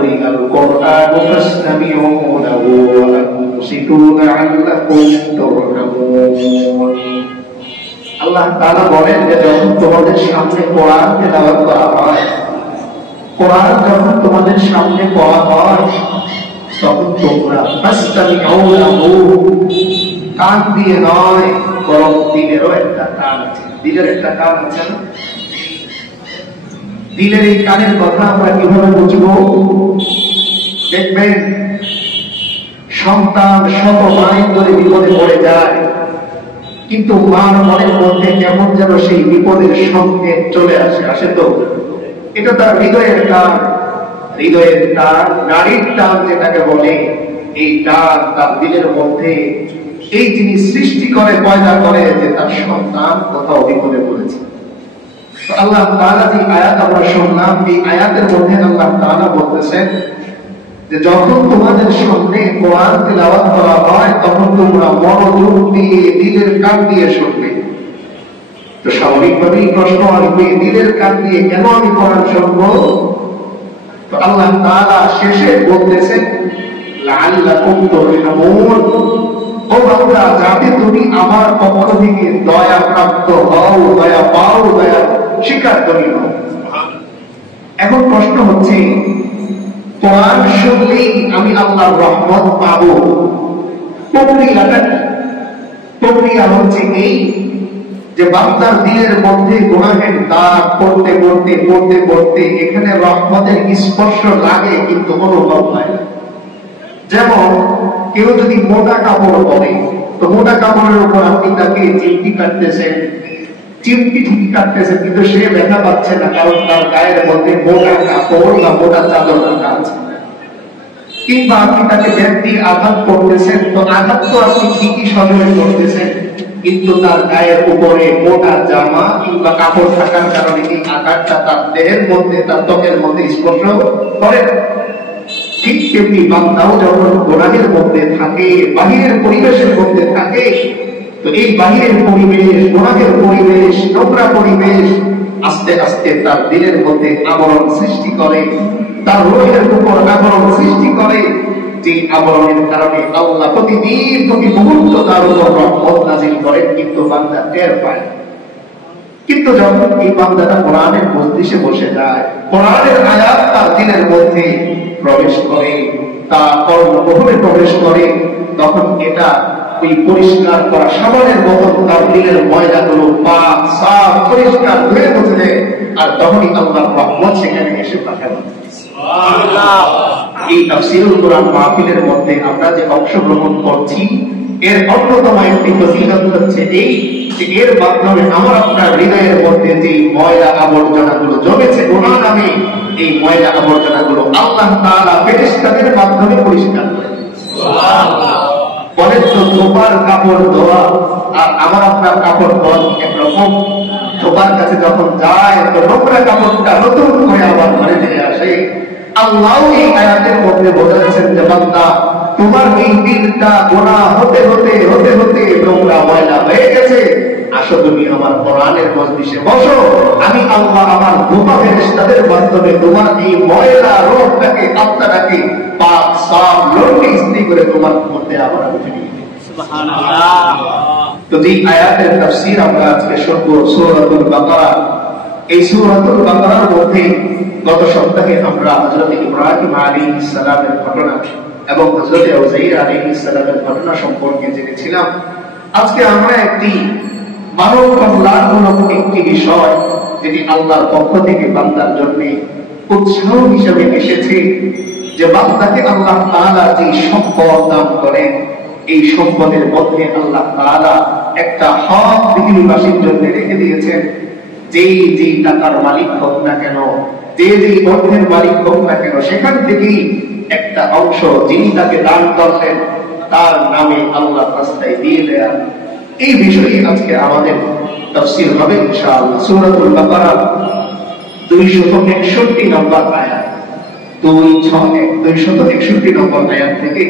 قرئ القرآن فاستمعوا له وأنصتوا لعلكم ترحمون। আল্লাহ তাআলা বলেন যে যখন তোমাদের সামনে কোরআন তেলাওয়াত করা হয়, কোরআন যখন তোমাদের সামনে পড়া হয়, তখন তোমরা ফাস্তামিউ লাহু, কান দিয়ে নয় বরং দিলেরও একটা কান আছে। দিলের একটা কান আছে না? দিলের এই কানের কথা আমরা কিভাবে বুঝবো? দেখবেন সন্তান শত মাইল ধরে বিপদে পড়ে যায়, কিন্তু মার মনের মধ্যে কেমন যেন সেই বিপদের সঙ্গে চলে আসে। আসে তো? এটা তার হৃদয়ের টান, হৃদয়ের টান, নারীর টান যেটাকে বলে, এই টান তার দিলের মধ্যে এই জিনিস সৃষ্টি করে, পয়দা করে যে তার সন্তান কোথাও বিপদে পড়েছে। আল্লাহ তাআলা যে আয়াত আমরা শুনলাম, এই আয়াতের মধ্যে আল্লাহ তাআলা বলতেছেন যে যখন তোমাদের সামনে কোরআন তেলাওয়াত করা হয় তখন তোমরা মনোযোগ দিয়ে দিলের কান দিয়ে শুনবে। তো স্বাভাবিকভাবেই প্রশ্ন আসবে, দিলের কান দিয়ে কেন আমি কোরআন শুনবো? তো আল্লাহ তাআলা শেষে বলতেছেন লাআল্লাকুম তুরহামুন, ও বান্দা, যাতে তুমি আমার পক্ষ থেকে দয়া প্রাপ্ত হও, দয়া পাও, দয়া স্বীকার করি হও। এখন প্রশ্ন হচ্ছে, কোরআন শুনলেই আমি আল্লাহর রহমত পাবো, প্রক্রিয়াটা কি? প্রক্রিয়া হচ্ছে এই যে বান্দার দিলের মধ্যে গুনাহের দাগ পড়তে পড়তে পড়তে পড়তে এখানে রহমতের স্পর্শ লাগে কিন্তু অনুভব হয় না। যেমন কেউ যদি মোটা কাপড় পরে, তো মোটা কাপড়ের উপর আপনি তাকে চিমটি কাটতেছেন, চিমটি ঠিকই কাটতেছেন, কিন্তু সে ব্যথা পাচ্ছে না, কারণ তার গায়ের মধ্যে মোটা কাপড় বা মোটা চাদর রাখা আছে। কিংবা আপনি তাকে ব্যাগ দিয়ে আঘাত করতেছেন, তো আঘাত তো আপনি ঠিকই সজোরে করতেছেন, কিন্তু তার গায়ের উপরে মোটা জামা কিংবা কাপড় থাকার কারণে এই আঘাতটা তার দেহের মধ্যে, তার ত্বকের মধ্যে স্পর্শ করে। ঠিক তেমনি বান্দাও যখন গুনাহের মধ্যে থাকে, বাহিরের পরিবেশের মধ্যে থাকে, তো এই বাহিরের পরিবেশ, গুনাহের পরিবেশ, নোংরা পরিবেশ আস্তে আস্তে তার দিলের মধ্যে আবরণ সৃষ্টি করে, তার রূহের উপর আবরণ সৃষ্টি করে, যে আবরণের কারণে আল্লাহ প্রতিদিন প্রতি মুহূর্ত তার উপর রহমত নাযিল করেন, কিন্তু বান্দা টের পায়। কিন্তু যখন এই বান্দাটা কোরআনের মজলিসে বসে যায়, কোরআনের আয়াত তার দিলের মধ্যে প্রবেশ করে, তা কর্ণগহনে প্রবেশ করে, তখন এটা ওই পরিষ্কার করা সাবানের মতন তার দিলের ময়লাগুলো পাক সাফ পরিষ্কার ধুয়ে মুছে দেয়, আর তখনই আল্লাহর রহমত সেখানে এসে পাঠায়। সুবহানাল্লাহ। এই তাফসীরুল কোরআন মাহফিলের মধ্যে আমরা যে অংশগ্রহণ করছি, এর অন্যতম একটি ফজিলত হচ্ছে এই যে এর মাধ্যমে আমার আপনার হৃদয়ের মধ্যে যে ময়লা আবর্জনাগুলো জমেছে গুনাহ নামে, এই ময়লা আবর্জনাগুলো আল্লাহ তাআলা ফেরেশতাদের মাধ্যমে পরিষ্কার করেন। সুবহানাল্লাহ। বলেন তো, ধোবার কাপড় ধোয়া আর আমার আপনার কাপড় ধোয়া একরকম? ধোবার কাছে যখন যায় তো নোংরা কাপড়টা নতুন করে আবার ঘরে নিয়ে আসে। আল্লাহ এই আয়াতের মধ্যে বোঝাচ্ছেন যে বান্দা, তোমার এই দিলটা গুনাহ হতে হতে হতে হতে নোংরা ময়লা হয়ে গেছে, আসো তুমি আমার কোরআনের মজলিসে বসো, আমি আল্লাহ আমার ধোপা ফেরেশতাদের মাধ্যমে তোমার এই ময়লা রূহটাকে, আত্মাটাকে পাক সাফ লন্ডি ইস্ত্রি করে তোমার মধ্যে আবার আমি ফিরিয়ে দিই। সুবহানাল্লাহ। তো এই আয়াতের তাফসীর আমরা আজকে শুনব সূরাতুল বাকারা। এই সূরাতুল বাকারার মধ্যে গত সপ্তাহে আমরা হযরত ইব্রাহিম আলাইহিস সালামের ঘটনা এবং হযরত উযাইর আলাইহিস সালামের ঘটনা সম্পর্কে জেনেছিলাম। আজকে আমরা একটি মানব কল্যাণমূলক একটি বিষয়, যেটি আল্লাহর পক্ষ থেকে বান্দার জন্য উৎসাহ হিসেবে এসেছে, যে বান্দাকে আল্লাহ তাআলা যে সম্পদ দান করেন, এই সম্পদের মধ্যে আল্লাহ তাআলা একটা হক পৃথিবীবাসীর জন্য রেখে দিয়েছেন। যেই যেই টাকার মালিক হোক না কেন, যে যেই অর্থের মালিক হোক না কেন, সেখান থেকেই একটা অংশ যিনি তাকে দান করলেন তার নামে আল্লাহ রাস্তায় দিয়ে দেয়া। এই বিষয়ে আজকে আমাদের তাফসীর হবে ইনশাআল্লাহ। সূরাতুল বাকারা 261 নম্বর আয়াত, 261 নম্বর আয়াত থেকে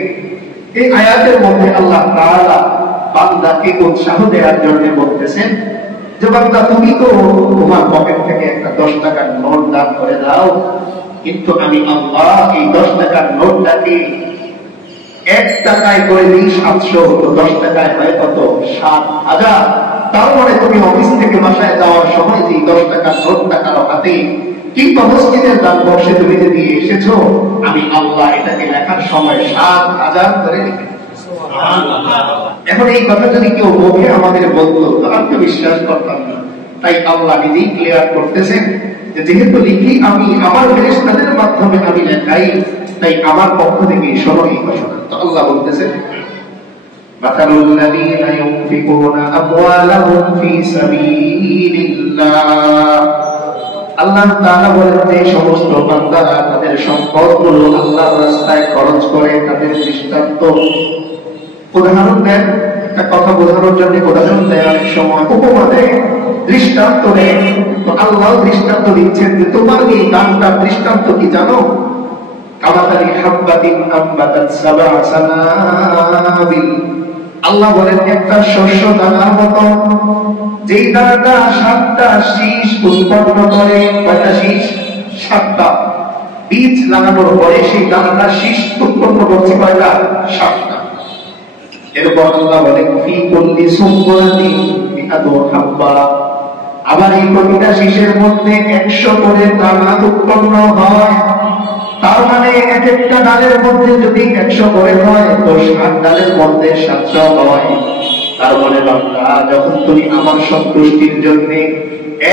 এই আয়াতের মধ্যে আল্লাহ তাআলা বান্দাকে উৎসাহ দেওয়ার জন্য বলতেছেন যে বান্দা, তুমি তো তোমার পকেট থেকে একটা 10 টাকার নোট দান করে দাও, কিন্তু আমি আল্লাহ এই 10 টাকাকে 1 টাকায় করে দিই 700, তো 10 টাকায় হয় কত? 7,000। তার মানে তুমি অফিস থেকে বাসায় যাওয়ার সময় যে 10 টাকার নোটটা কারো হাতে কিংবা মসজিদের দান বক্সে তুমি যে দিয়ে এসেছো, আমি আল্লাহ এটাকে লেখার সময় 7,000 করে লিখে। এখন এই কথা যদি কেউ মুখে আমাদের বলতো তো আমি তো বিশ্বাস করতাম না। তাই আল্লাহ নিজেই ক্লিয়ার করতেছেন যে যেহেতু লিখি আমি, আমার ফেরেশতাদের মাধ্যমে আমি লেখাই, তাই আমার পক্ষ থেকে শোনো এই ঘোষণা। তো আল্লাহ বলতেছেন মাতালুল লাযীনা ইউনফিকুনা আমওয়ালাহুম ফী সাবীলিল্লাহ। আল্লাহ তাআলা বলেন যে সমস্ত বান্দারা তাদের সম্পদগুলো আল্লাহর রাস্তায় খরচ করে, তাদের দৃষ্টান্ত উদাহরণ দেন। একটা কথা বোঝানোর জন্য উদাহরণ দেয়, অনেক সময় উপমা দেয়, দৃষ্টান্ত দেয়। তো আল্লাহ দৃষ্টান্ত দিচ্ছেন যে তোমার এই দানটার দৃষ্টান্ত কি জানো? কামাতালি হাব্বাতিন আম্বাতাত সাবআ সানাবিল। আল্লাহ বলেন একটা শস্য দানার মতো, যেই দানাটা 7টা শীষ উৎপন্ন করে। কয়টা শীষ? 7টা। বীজ লাগানোর পরে সেই দানাটা শীষ উৎপন্ন করছে কয়টা? 7টা। এরপর আল্লাহ বলেন ফী কুল্লি সুবুলাতিন মিআতু হাব্বা। আবার এই প্রতিটা শীষের মধ্যে 100 করে দানা উৎপন্ন হয়। তার মানে এক একটা ডালের মধ্যে যদি 100 করে হয় তো 7 ডালের মধ্যে 700 হয়। তার মানে বান্দা, যখন তুমি আমার সন্তুষ্টির জন্য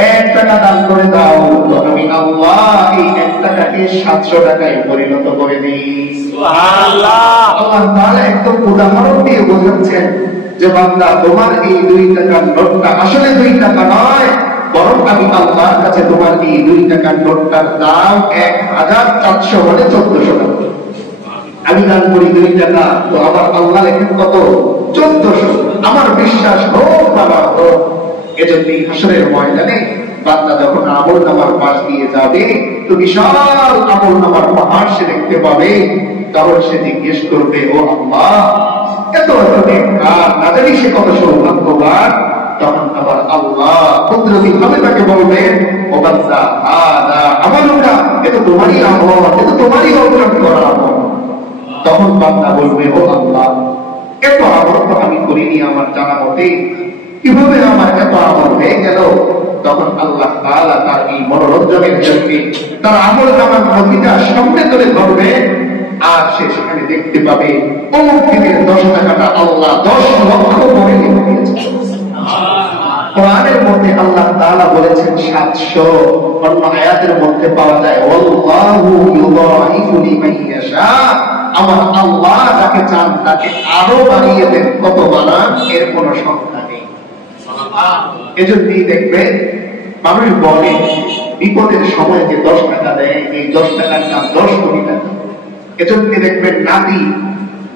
1 টাকা দান করে দাও, তো আমি আল্লাহ এই 1 টাকাকে 700 টাকায় পরিণত করে দিই। সুবহানাল্লাহ। আল্লাহ তাআলা একদম উদাহরণ দিয়ে বোঝাচ্ছেন যে বান্দা, তোমার এই 2 টাকার নোটটা আসলে 2 টাকা নয়, বরং আমি আল্লাহর কাছে তোমার এই 2 টাকার নোটটার দাম 1400 মানে 1400 টাকা। আমি দান করি 2 টাকা, তো আমার আল্লাহ লেখেন কত? 1400। আমার বিশ্বাস হোক বাবা হোক। এজন্য হাসরের ময়দানে বান্দা যখন আমলনামার পাশ দিয়ে যাবে, তো বিশাল আমলনামার পাহাড় সে দেখতে পাবে। তখন সে জিজ্ঞেস করবে, ও আল্লাহ, এত এত নেককার, না জানি সে কত সৌভাগ্যবান। তখন আবার আল্লাহ কুদরতি ভাবে তাকে বলবেন, ও বান্দা, হাদা আমালুকা, এটা তোমারই আমল, এটা তোমারই অর্জন করা আমল। তখন বান্দা বলবে, ও আল্লাহ, এত আমল তো আমি করিনি আমার জানা মতে, কিভাবে আমার এত আমল হয়ে গেল? তখন আল্লাহ তাআলা তার এই মনোরঞ্জনের জন্য তার আমলনামার নথিটা সামনে তুলে ধরবে, আর সে সেখানে দেখতে পাবে অমুক দিনের 10 টাকাটা আল্লাহ 10 লক্ষ করে লিখে দিয়েছে। কোরআনের মধ্যে আল্লাহ তাআলা বলেছেন 700, অন্য আয়াতের মধ্যে পাওয়া যায় আল্লাহু ইউদাইফু লিমান ইয়াশা। আমার আল্লাহ যাকে চান তাকে আরো বাড়িয়ে দেন। কত বাড়ান এর কোনো সংখ্যা নেই। এজন্যই দেখবেন মানুষ বলে বিপদের সময় যে 10 টাকা দেয়, এই 10 টাকার দাম 10 কোটি টাকা। এজন্য দেখবেন নাতি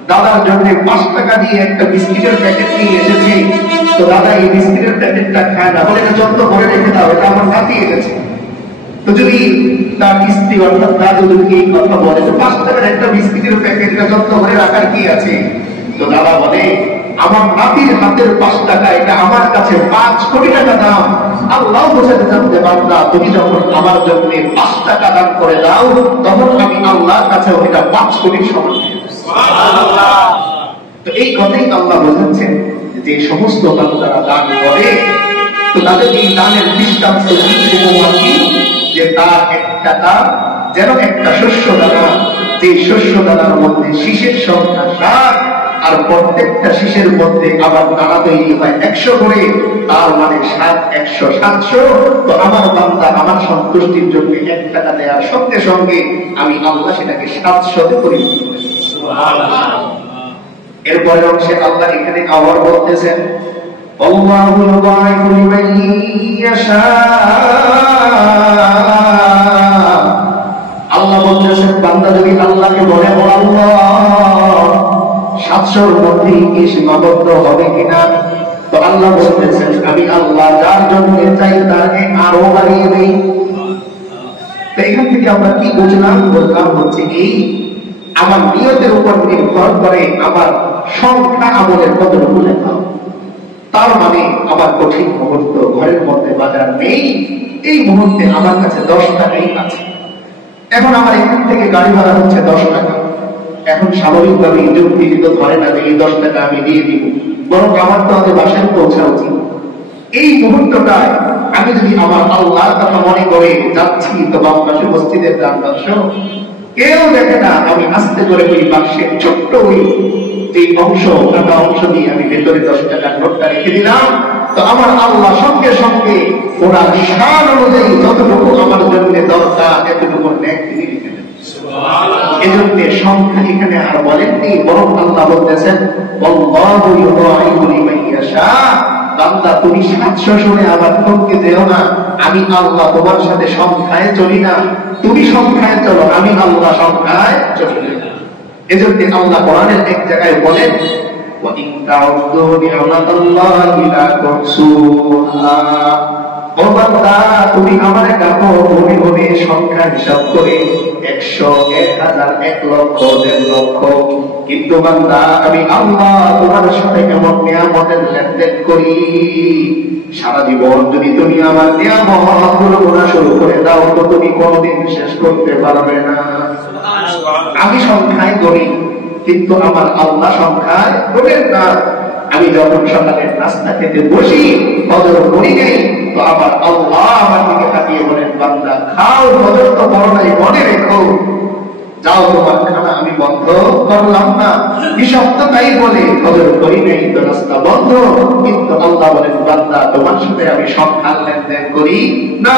দাদার জন্য 5 টাকা দিয়ে একটা বিস্কিটের প্যাকেট নিয়ে এসেছে, তো দাদা এই বিস্কিটের প্যাকেটটা খায় না, বলে এটা যত্ন করে রেখে দাও, এটা আমার নাতি এনেছে। তো যদি তার স্ত্রী অর্থাৎ দাদু যদি এই কথা বলে, তো 5 টাকার একটা বিস্কিটের প্যাকেটটা যত্ন করে রাখার কি আছে? তো দাদা বলে, আমার নাতির হাতের 5 টাকা, এটা আমার কাছে 5 কোটি টাকা দাম। আল্লাহ বোঝাতে চান যে বান্দা, তুমি যখন আমার জন্য 5 টাকা দান করে দাও, তখন আমি আল্লাহর কাছে ওইটা 5 কোটির সমান। তো এই কথাই আল্লাহ বোঝাচ্ছেন যে সমস্ত বান্দারা দান করে, তো তাদের এই দানের দৃষ্টান্ত কি? যে তার 1 টাকা যেন একটা শস্য দানা, যে শস্য দানার মধ্যে শীষের সংখ্যা 7, আর প্রত্যেকটা শীষের মধ্যে আবার দানা তৈরি হয় 100 করে। তার মানে 7, 100, 700। তো আমার বান্দা আমার সন্তুষ্টির জন্য 1 টাকা দেওয়ার সঙ্গে সঙ্গে আমি আল্লাহ সেটাকে 700-তে পরিণত করি। সুবহানাল্লাহ। এরপরে অংশে আল্লাহ এখানে আবার বলতেছেন, আল্লাহু ইউদাইফু লিমান ইয়াশা। আল্লাহ বলতেছেন বান্দা যদি আল্লাহকে বলে, ও আল্লাহ, 700-র মধ্যে কি সীমাবদ্ধ হবে কিনা? তো আল্লাহ বলতেছেন, আমি আল্লাহ যার জন্য চাই তাকে আরো বাড়িয়ে দেই। তো এখান থেকে আমরা কি বুঝলাম? বললাম হচ্ছে এই আমার নিয়তের উপর নির্ভর করে আমার সংখ্যা আমলের কতটুকু লেখা। তার মানে আমার কঠিন মুহূর্ত, ঘরের মধ্যে বাজার নেই, এই মুহূর্তে আমার কাছে 10 টাকাই আছে। এখন আমার এখান থেকে গাড়ি ভাড়া হচ্ছে 10 টাকা, এখন স্বাভাবিকভাবে যুক্তি তো ধরে না যে এই 10 টাকা আমি দিয়ে দিব, বরং আমার তো আগে বাসায় পৌঁছা উচিত। এই মুহূর্তটায় আমি যদি আমার আল্লাহর কথা মনে করে যাচ্ছি, তো বাম পাশে মসজিদের ডান পাশে কেউ দেখে না, আমি আস্তে করে ওই বাক্সের ছোট্ট ওই যে অংশ, কাটা অংশ দিয়ে আমি ভেতরে 10 টাকার নোটটা রেখে দিলাম, তো আমার আল্লাহ সঙ্গে সঙ্গে ওরা শান অনুযায়ী যতটুকু আমার জন্য দরকার এতটুকু নেক তিনি রেখে দেন। এজন্য সংখ্যা এখানে আর বলেননি, বরং আল্লাহ বলতেছেন আল্লাহু ইউদাইফু লিমান ইয়াশা। বান্দা তুমি 700 শুনে আবার থমকে যেও না, আমি আল্লাহ তোমার সাথে সংখ্যায় চলি না, তুমি সংখ্যায় চলো, আমি আল্লাহ সংখ্যায় চলি না। এজন্য আল্লাহ কোরআনের এক জায়গায় বলেন ওয়া ইন তাউদ্দু নি'মাতাল্লাহি লা তুহসুহা। ও বান্দা তুমি আমারে ডাকো মনে মনে সংখ্যা হিসাব করে 100, 1000, 1 লক্ষ, 1.5 লক্ষ, কিন্তু বান্দা আমি আল্লাহ তোমার সাথে কেমন নিয়ামতের লেনদেন করি। সারা জীবন যদি তুমি আমার নিয়ামতগুলো গোনা শুরু করে দাও, তো তুমি কোনোদিন শেষ করতে পারবে না। আমি সংখ্যায় গণি, কিন্তু আমার আল্লাহ সংখ্যায় গণেন না। আমি যখন সকালে নাস্তা খেতে বসি, ফজর পড়ি নেই, তো আমার আল্লাহ আমার দিকে তাকিয়ে বলেন বান্দা খাও, ফজর তো বড় নাই, মনে রেখো, যাও তোমার খানা আমি বন্ধ করলাম না। নিঃশব্দ তাই বলে ফজর করি নেই, তো নাস্তা বন্ধ, কিন্তু আল্লাহ বলেন বান্দা তোমার সাথে আমি সংখ্যার লেনদেন করি না।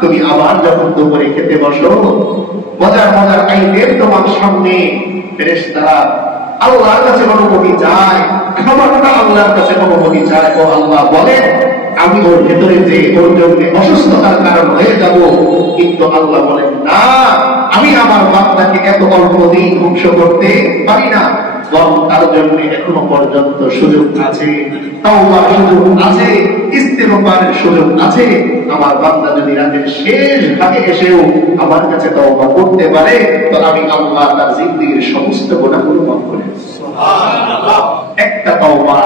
তুমি আবার যখন দুপুরে খেতে বসো, মজার মজার আইটেম তোমার সামনে, ফেরেশতারা আল্লাহর কাছে অনুমতি চায়, খাবারটা আল্লাহর কাছে অনুমতি চায়, ও আল্লাহ বলেন আমি ওর ভেতরে যে ওর জন্য অসুস্থতার কারণ হয়ে যাব, কিন্তু আল্লাহ বলেন না, আমি আমার বান্দাকে এত অল্প দিন ধ্বংস করতে পারি না, বরং তার জন্য এখনো পর্যন্ত সুযোগ আছে, তাওবার সুযোগ আছে, ইস্তেগফারের সুযোগ আছে। আমার বান্দা যদি রাতের শেষ ভাগে এসেও আমার কাছে তাওবা করতে পারে, তো আমি আল্লাহ তার জিন্দেগীর সমস্ত গুনাহগুলো মাফ করে দেব। সুবহানাল্লাহ। একটা তাওবা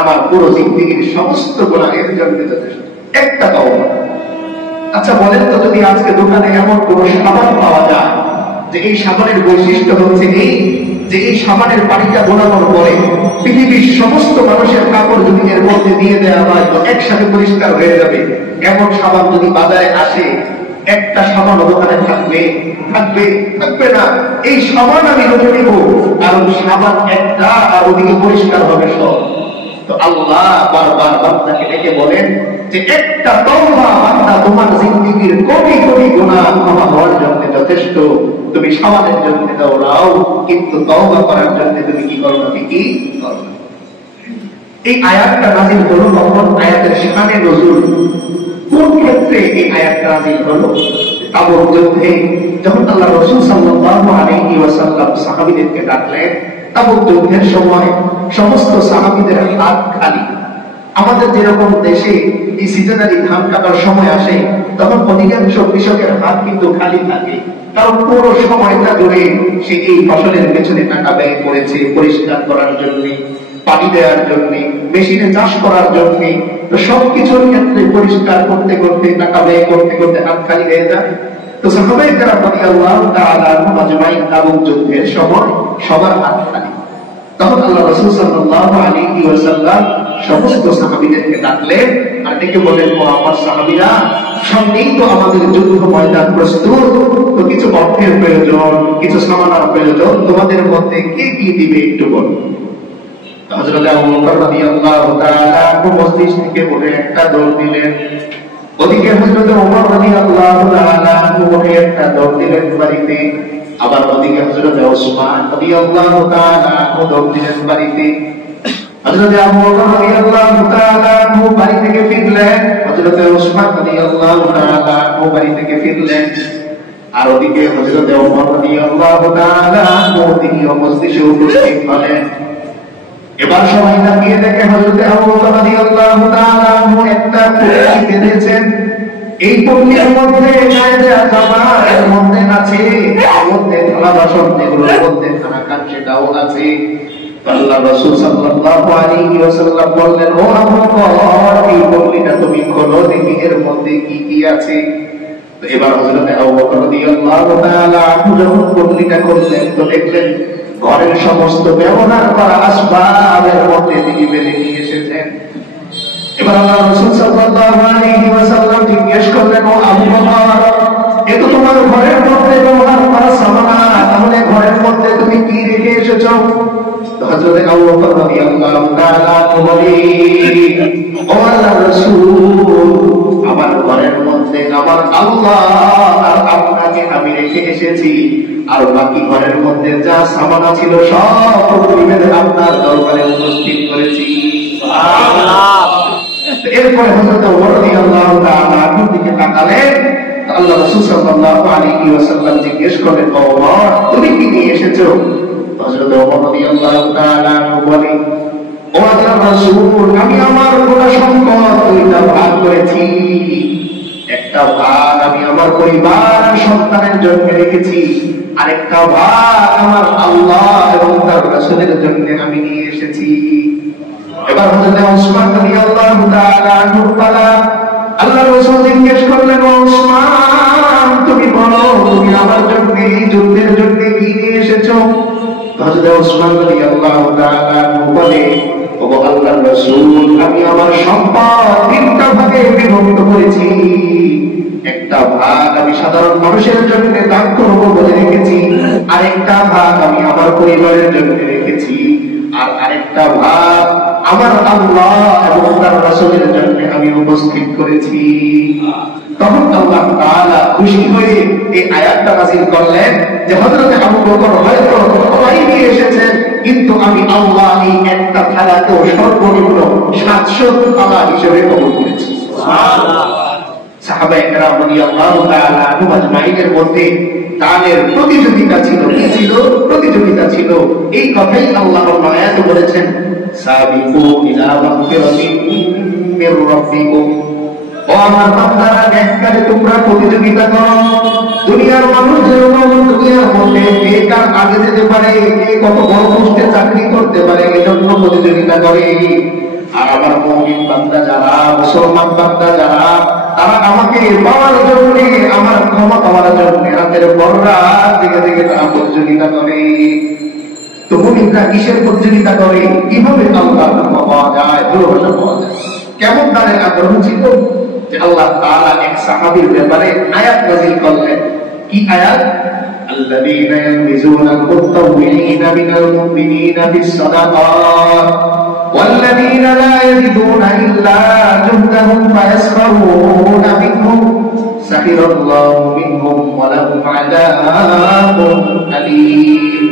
আমার পুরো জিন্দেগীর সমস্ত গুনাহের জন্য যথেষ্ট, একটা তাওবা। আচ্ছা বলেন তো, যদি আজকে দোকানে এমন কোন সাবান পাওয়া যায় যে এই সাবানের বৈশিষ্ট্য হচ্ছে এই যে এই সাবানের পানিটা গোলানোর পরে পৃথিবীর সমস্ত মানুষের কাপড় যদি এর মধ্যে দিয়ে দেওয়া হয় তো একসাথে পরিষ্কার হয়ে যাবে, এমন সাবান যদি বাজারে আসে, একটা সাবান দোকানে থাকবে থাকবে থাকবে না। এই সাবান আমি রুখে নিব, কারণ সাবান একটা আর ওদিকে পরিষ্কার হবে সব। তো আল্লাহ বারবার বান্দাকে ডেকে বলেন যে একটা তওবা বান্দা তোমার জিন্দেগীর কোটি কোটি গুনাহ ক্ষমা হওয়ার জন্য যথেষ্ট। তুমি সাবানের জন্য দৌড়াও, কিন্তু তওবা করার জন্য তুমি কি করো না, কি করো না। এই আয়াতটা নাযিল হলো তখন আয়াতের শানে নজুল। কোন ক্ষেত্রে এই আয়াতটা নাযিল হলো? তাবুক যুদ্ধে যখন আল্লাহ রাসূল সাল্লাল্লাহু আলাইহি ওয়াসাল্লাম সাহাবীদেরকে ডাকলেন, তাবুক যুদ্ধের সময় সমস্ত সাহাবীদের হাত খালি। আমাদের যেরকম দেশে এই সিজনারি ধান কাটার সময় আসে, তখন অধিকাংশ কৃষকের হাত কিন্তু খালি থাকে, কারণ পুরো সময়টা জুড়ে সে এই ফসলের পেছনে টাকা ব্যয় করেছে, পরিষ্কার করার জন্য, পানি দেওয়ার জন্য, মেশিনে চাষ করার জন্য। তো সবকিছুর ক্ষেত্রে পরিষ্কার করতে করতে, টাকা ব্যয় করতে করতে হাত খালি হয়ে যায়। তো সাহাবায়ে কেরাম রাদিয়াল্লাহু তাআলা আনহুম আজমাইন তাবুক যুদ্ধের সময় সবার হাত খালি। তখন আল্লাহ রাসূল সাল্লাল্লাহু আলাইহি ওয়াসাল্লাম সমস্ত সাহাবীদেরকে ডাকলেন আর ডেকে বলেন, ও আমার সাহাবীরা, সামনেই তো আমাদের যুদ্ধ ময়দান প্রস্তুত, তো কিছু অর্থের প্রয়োজন, কিছু সামানের প্রয়োজন, তোমাদের মধ্যে কে কি দিবে একটু বলো। হযরত আবু বকর রাদিয়াল্লাহু তাআলা মসজিদ থেকে বলে একটা দৌড় দিলেন, ওদিকে হযরত ওমর রাদিয়াল্লাহু তাআলা বলে একটা দৌড় দিলেন বাড়িতে, আবার ওদিকে হযরত ওসমান রাদিয়াল্লাহু তাআলা দৌড় দিলেন বাড়িতে। হযরত আবু বকর রাদিয়াল্লাহু তাআলা বাড়ি থেকে ফিরলেন, হযরত ওসমান রাদিয়াল্লাহু তাআলা বাড়ি থেকে ফিরলেন, আর ওদিকে হযরত ওমর রাদিয়াল্লাহু তাআলা ওদিকে মসজিদে উপস্থিত হলেন। এবার সবাই তাকিয়ে দেখে হযরত আবু বকর রাদিয়াল্লাহু তাআলা একটা পল্লী বেঁধেছেন। এই পল্লীর মধ্যে গায়ে জামা, এর মধ্যে আছে, এর মধ্যে থালা বাসন, যেগুলোর মধ্যে খানা খান সেটাও আছে। আল্লাহ রাসূল সাল্লাল্লাহু আলাইহি ওয়াসাল্লাম বললেন, ও আবু বকর, এই পল্লীটা তুমি খোলো দেখি এর মধ্যে কি কি আছে। এবার হযরত আবু বকর রাদিয়াল্লাহু তাআলা আনহু যখন কুল্লিটা করলেন তো দেখলেন ঘরের সমস্ত ব্যবহার করা আসবাবের মধ্যে তিনি বেঁধে নিয়ে এসেছেন। এবার আল্লাহ রাসূল সাল্লাল্লাহু আলাইহি ওয়াসাল্লাম জিজ্ঞেস করলেন, ও আবু বকর, এ তো তোমার ঘরের মধ্যে ব্যবহার করা সামান, তাহলে ঘরের মধ্যে তুমি কি রেখে এসেছো? হযরত আবু বকর রাদিয়াল্লাহু তাআলা বলেন, ও আল্লাহর রাসূল, আমার ঘরের মধ্যে আমার আল্লাহ আর আপনাকে আমি রেখে এসেছি, আর বাকি ঘরের মধ্যে যা সামান ছিল সব পরিবেদে আপনার দরবারে উপস্থিত করেছি। সুবহানাল্লাহ। এরপরে হযরত ওমর রাদিয়াল্লাহু তাআলা আনহুর দিকে তাকালেন, আল্লাহ রাসূল সাল্লাল্লাহু আলাইহি ওয়াসাল্লাম জিজ্ঞেস করলেন, ও ওমর, তুমি কি নিয়ে এসেছো? হযরত ওমর রাদিয়াল্লাহু তাআলা আনহু বলেন, ও আল্লাহর রাসূল, আমি আমার পুরো সম্পদ দুইটা ভাগ করেছি। একটা ভাগ আমি আমার পরিবার সন্তানের জন্য রেখেছি, আরেকটা ভাগ আমার আল্লাহ এবং তার রাসূলের জন্য আমি নিয়ে এসেছি। এবার হযরত ওসমান রাদিয়াল্লাহু তাআলা আনহু বলেন, আল্লাহর রাসূল জিজ্ঞেস করলেন, ও ওসমান, তুমি বলো তুমি আমার জন্য এই যুদ্ধের জন্য কি নিয়ে এসেছো? হযরত ওসমান রাদিয়াল্লাহু তাআলা আনহু বলেন, ও আল্লাহর রাসূল, আমি আমার সম্পদ তিনটা ভাগে বিভক্ত করেছি। একটা ভাগ আমি সাধারণ মানুষের জন্য দান করব বলে রেখেছি, আরেকটা ভাগ আমি আমার পরিবারের জন্য রেখেছি, আর আরেকটা ভাগ আমার আল্লাহ এবং তার রাসূলের জন্য আমি উপস্থিত করেছি। তখন আল্লাহ তাআলা খুশি হয়ে এই আয়াতটা নাযিল করলেন যে হযরত আবু বকর হয়তো সবাই নিয়ে এসেছেন, কিন্তু আমি আল্লাহ এই একটা থালাকেও সর্বনিম্ন 700 থালা হিসেবে কবুল করেছি। সুবহানাল্লাহ। সাহাবায়ে কেরাম রাদিয়াল্লাহু তাআলা আনহুম আজমাইনের মধ্যে দানের প্রতিযোগিতা ছিল। কি ছিল? প্রতিযোগিতা ছিল। এই কথাই আল্লাহ আয়াতে বলেছেন, সাবিকু ইলা মাগফিরাতিন মির রাব্বিকুম, ও আমার বান্দারা, নেককারে তোমরা প্রতিযোগিতা করো। দুনিয়ার মানুষ যেরকম দুনিয়ার মধ্যে কে কার আগে যেতে পারে, কে কত বড় পোস্টে চাকরি করতে পারে, এজন্য প্রতিযোগিতা করে। আর আমার মুমিন বান্দা যারা, মুসলমান বান্দা যারা, তারা আমাকে পাওয়ার জন্য, আমার ক্ষমতা পাওয়ার জন্য হাতের বড়রা দিকে দিকে তারা প্রতিযোগিতা করে। তো মুমিনরা কিসের প্রতিযোগিতা করে? কিভাবে আল্লাহর নাম পাওয়া যায়, ভালোবাসা পাওয়া যায়। কেমন তাদের আগ্রহ ছিল যে আল্লাহ তাআলা এক সাহাবীর ব্যাপারে আয়াত নাযিল করলেন। কি আয়াত? আল্লাযীনা ইয়ালমিজুনাল মুতাওয়িঈনা মিনাল মুমিনিনা বিস-সাদাকাত ওয়াল্লাযীনা লা ইয়াজিদুনা ইল্লা জুহদাহুম ফায়াসখারুনা মিনহুম সাখিরাল্লাহু মিনহুম ওয়া লাহুম আযাবুন আলীম।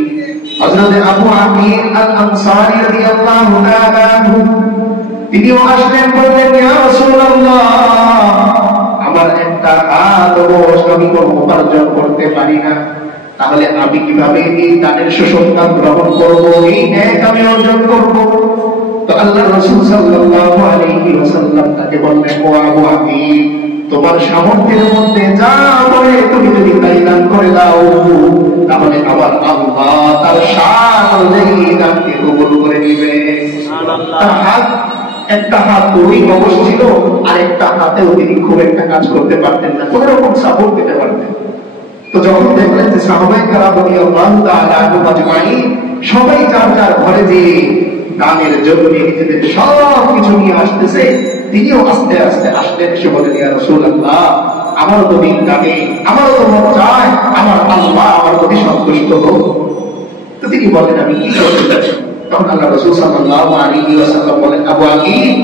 হযরত আবু আমির আল-আনসারী রাদিয়াল্লাহু তাআলা আনহু তিনিও আসলেন, বললেন, ইয়া রাসূলুল্লাহ, আমার একটা হাত আমি কোনো উপার্জন করতে পারি না, তাহলে আমি কিভাবে এই দানের সুসংবাদ গ্রহণ করব, এই নেক আমি অর্জন করব? তো আল্লাহর রাসূল সাল্লাল্লাহু আলাইহি ওয়াসাল্লাম তাকে বললেন, ও আবু আমির, তোমার সামর্থ্যের মধ্যে যা পড়ে তুমি যদি তাই দান করে দাও, তাহলে আমার আল্লাহ তার শান অনুযায়ী দানকে কবুল করে নেবে। তার হাত, একটা হাত ওই কবজ ছিল, আর একটা হাতেও তিনি খুব একটা কাজ করতে পারতেন না, কোন রকম সাপোর্ট দিতে পারতেন। তো যখন দেখলেন যে সাহাবায়ে কেরাম রাদিয়াল্লাহু তাআলা আনহুম আজমাইন সবাই যার যার ঘরে যে দানের জন্য নিজেদের সব কিছু নিয়ে আসতেছে, তিনিও আস্তে আস্তে আসলেন, এসে বলেন, ইয়া রাসূলুল্লাহ, আমারও তো দিন লাগে, আমারও তো মন চায় আমার আল্লাহ আমার প্রতি সন্তুষ্ট হোক। তো তিনি বলেন, আমি কি করতে চাই? তখন আল্লাহ রাসূল সাল্লাল্লাহু আলাইহি ওয়াসাল্লাম বলেন, আবু আকিব,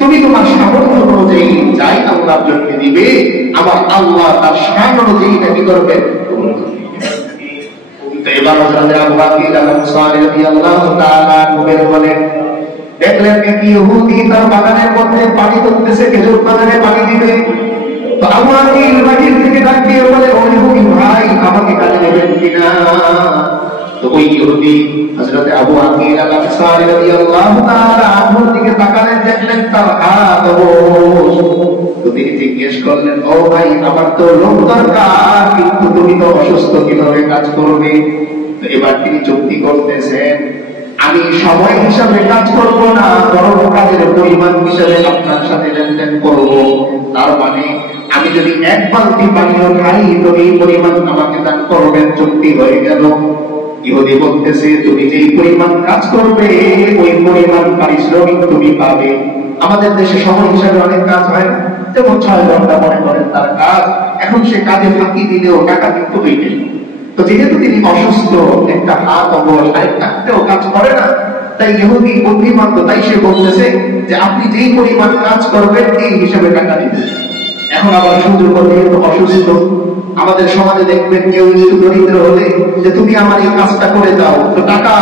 তুমি তোমার সামর্থ্য অনুযায়ী যাই আল্লাহর জন্য দিবে, আমার আল্লাহ তার শান অনুযায়ী কি করবেন? তো এবার হযরত আবু আকিব আল-আনসারী রাদিয়াল্লাহু তাআলা আনহু বলেন, দেখলেন এক ইহুদি তার বাগানের মধ্যে পানি তুলতেছে, খেজুর বাগানে পানি দিবে। তো আবু আকিব বাহির থেকে ডাক দিয়ে বলে, ও ইহুদি ভাই, আমাকে কাজে নেবেন কিনা? তো ওই ইহুদি হযরত আবু আকিব আল-আনসারী রাদিয়াল্লাহু তাআলা আনহুর দিকে তাকালেন, দেখলেন তার হাত অবশ। তো তিনি জিজ্ঞেস করলেন, ও ভাই, আমার তো লোক দরকার, কিন্তু তুমি তো অসুস্থ, কিভাবে কাজ করবে? তো এবার তিনি চুক্তি করতেছেন, আমি সময় হিসাবে কাজ করব না, বরং কাজের পরিমাণ হিসাবে আপনার সাথে লেনদেন করব। তার মানে আমি যদি এক বালতি পানিও খাই তো এই পরিমাণ আমাকে দান করবেন, চুক্তি হয়ে গেল। ইহুদি বলতেছে তুমি যেই পরিমাণ কাজ করবে ওই পরিমাণ পারিশ্রমিক তুমি পাবে। আমাদের দেশে সময় হিসাবে অনেক কাজ হয় না, যেমন 6 ঘন্টা মনে করেন তার কাজ, এখন সে কাজে ফাঁকি দিলেও টাকা কিন্তু হইবে। তো যেহেতু তিনি অসুস্থ, একটা হাত অবশ থাকতেও কাজ করে না, তাই ইহুদি বুদ্ধিমান, তাই সে বলতেছে যে আপনি যেই পরিমাণ কাজ করবেন এই হিসাবে টাকা দিবেন। এখন আবার সুযোগ যেহেতু অসুস্থ, আমাদের সমাজে দেখবেন কেউ একটু দরিদ্র হলে যে তুমি আমার এই কাজটা করে দাও, তো টাকা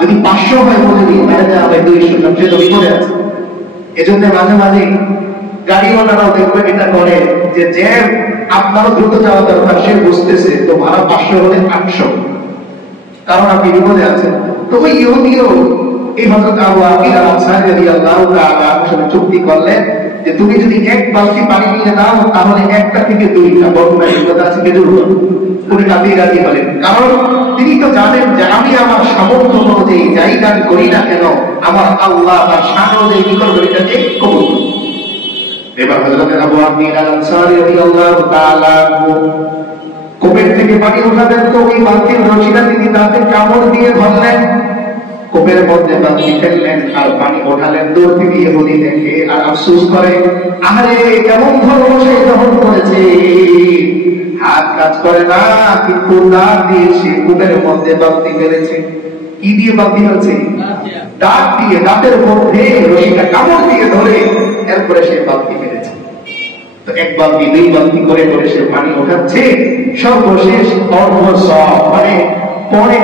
যদি 500 হয় বলে দিই তাহলে দেওয়া হয় 200, সে তো বিপদে আছে। এজন্য মাঝে মাঝে গাড়িওয়ালারাও দেখবেন এটা করে যে যে আপনারও দ্রুত যাওয়া দরকার, সে বুঝতেছে তো ভাড়া 500 হলে 800, কারণ আপনি বিপদে আছেন। তো ওই ইহুদিও এই হযরত আবু আকিল আল-আনসারী রাদিয়াল্লাহু তাআলা সাথে চুক্তি করলেন যে তুমি যদি এক বালতি পানি নিয়ে দাও তাহলে একটা থেকে 2টা বর্ণনায় কথা আছে খেজুর উনি রাজি হলেন, কারণ তিনি তো জানেন যে আমি আমার সামর্থ্য অনুযায়ী যাই দান করি না কেন আমার আল্লাহ তার শান অনুযায়ী কি করবেন, এটাকে কবুল করবেন। এবার হযরত আবু আকিল আল-আনসারী রাদিয়াল্লাহু তাআলা কোপের থেকে পানি উঠাবেন, তো ওই বালতির রশিটা তিনি দাঁতে কামড় দিয়ে ধরলেন, কোপের মধ্যে বালতি ফেললেন আর পানি ওঠালেন। দূর থেকে ইহুদি দেখে আর আফসোস করে, আরে কেমন ধর্ম সে গ্রহণ করেছে, হাত কাজ করে না কিন্তু দাঁত দিয়ে সে কোপের মধ্যে বালতি ফেলেছে। কি দিয়ে বালতি ফেলছে? দাঁত দিয়ে, দাঁতের মধ্যে রশিটা কামড় দিয়ে ধরে এরপরে সে বালতি ফেলেছে। তো এক বালতি 2 বালতি করে করে সে পানি ওঠাচ্ছে, সর্বশেষ মানে পরে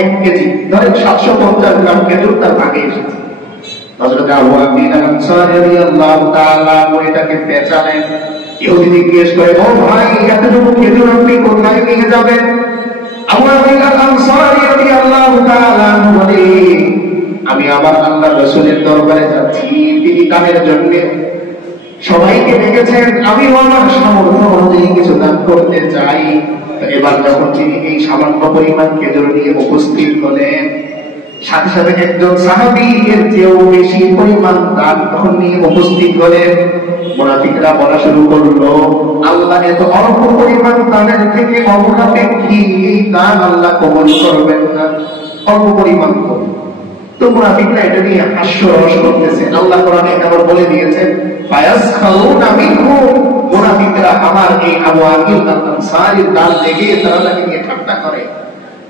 1 কেজি, ধরেন 750 গ্রাম খেজুর তার ভাগে এসেছে। হযরত আবু আকিল আল-আনসারী রাদিয়াল্লাহু তাআলা এটাকে পেঁচালেন। ইহুদি জিজ্ঞেস করে, ও ভাই এতটুকু খেজুর আপনি কোথায় নিয়ে যাবেন? আবু আকিল আল-আনসারী রাদিয়াল্লাহু তাআলা বলে, আমি আমার আল্লাহর রাসূলের দরবারে যাচ্ছি, তিনি দানের জন্য সবাইকে ডেকেছেন, আমি আমার সামর্থ্য অনুযায়ী কিছু দান করতে চাই। এবার যখন তিনি এই সামান্য পরিমাণ খেজুর নিয়ে উপস্থিত হলেন, সাথে সাথে একজন সাহাবী এর চেয়েও বেশি পরিমাণ দান তখন নিয়ে উপস্থিত হলেন। মুনাফিকরা বলা শুরু করলো, আল্লাহ এত অল্প পরিমাণ দানের থেকে অমুনাফিকী দান আল্লাহ কবুল করবেন না, অল্প পরিমাণ। তো মুনাফিকরা এটা নিয়ে হাস্যরস করতেছে। আল্লাহ কোরআনে আবার বলে দিয়েছেন, ফায়াসখাউনা মিনহুম, মুনাফিকরা আমার এই আবু আকিল আল-আনসারীর দান দেখে তারা তাকে নিয়ে ঠাট্টা করে।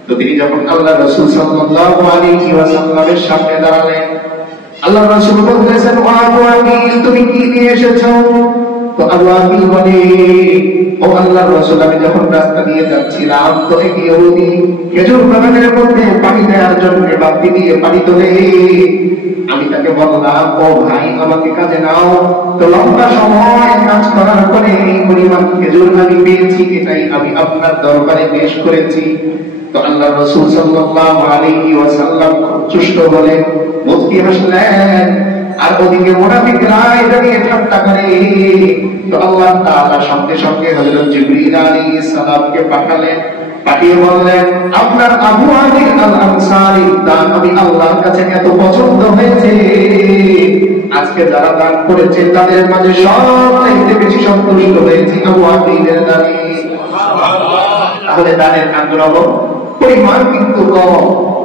তো তিনি যখন আল্লাহর রাসূল সাল্লাল্লাহু আলাইহি ওয়াসাল্লামের সামনে দাঁড়ালেন, আল্লাহর রাসূল বলতেছেন, ও আবু আকিল তুমি কি নিয়ে এসেছো? তো আবু আকিল বলে, ও আল্লাহর রাসূল আমি যখন রাস্তা দিয়ে যাচ্ছিলাম তো এক ইহুদি খেজুর বাগানের মধ্যে পানি দেওয়ার জন্য বালতি দিয়ে পানি তোলে, আমি তাকে বললাম, ও ভাই আমাকে কাজে নাও। তো লম্বা সময় কাজ করার পরে এই পরিমাণ খেজুর আমি পেয়েছি, এটাই আমি আপনার দরবারে পেশ করেছি। তো আল্লাহর রাসূল সাল্লাল্লাহু আলাইহি ওয়াসাল্লাম তুষ্ট হলেন, মুস্কি হাসলেন, আর ওদিকে মুনাফিকরা এটা নিয়ে ঠাট্টা করে। তো আল্লাহ তাআলা সঙ্গে সঙ্গে হযরত জিবরিল আলাইহিস সালামকে পাঠালেন, পাঠিয়ে বললেন, আপনার আবু আকিল আল-আনসারীর দান আমি আল্লাহর কাছে এত পছন্দ হয়েছে, আজকে যারা দান করেছে তাদের মাঝে সবচেয়ে বেশি সন্তুষ্ট হয়েছে আবু আকিলের দানে। তাহলে দানের আগ্রহ পরিমাণ কিন্তু কম,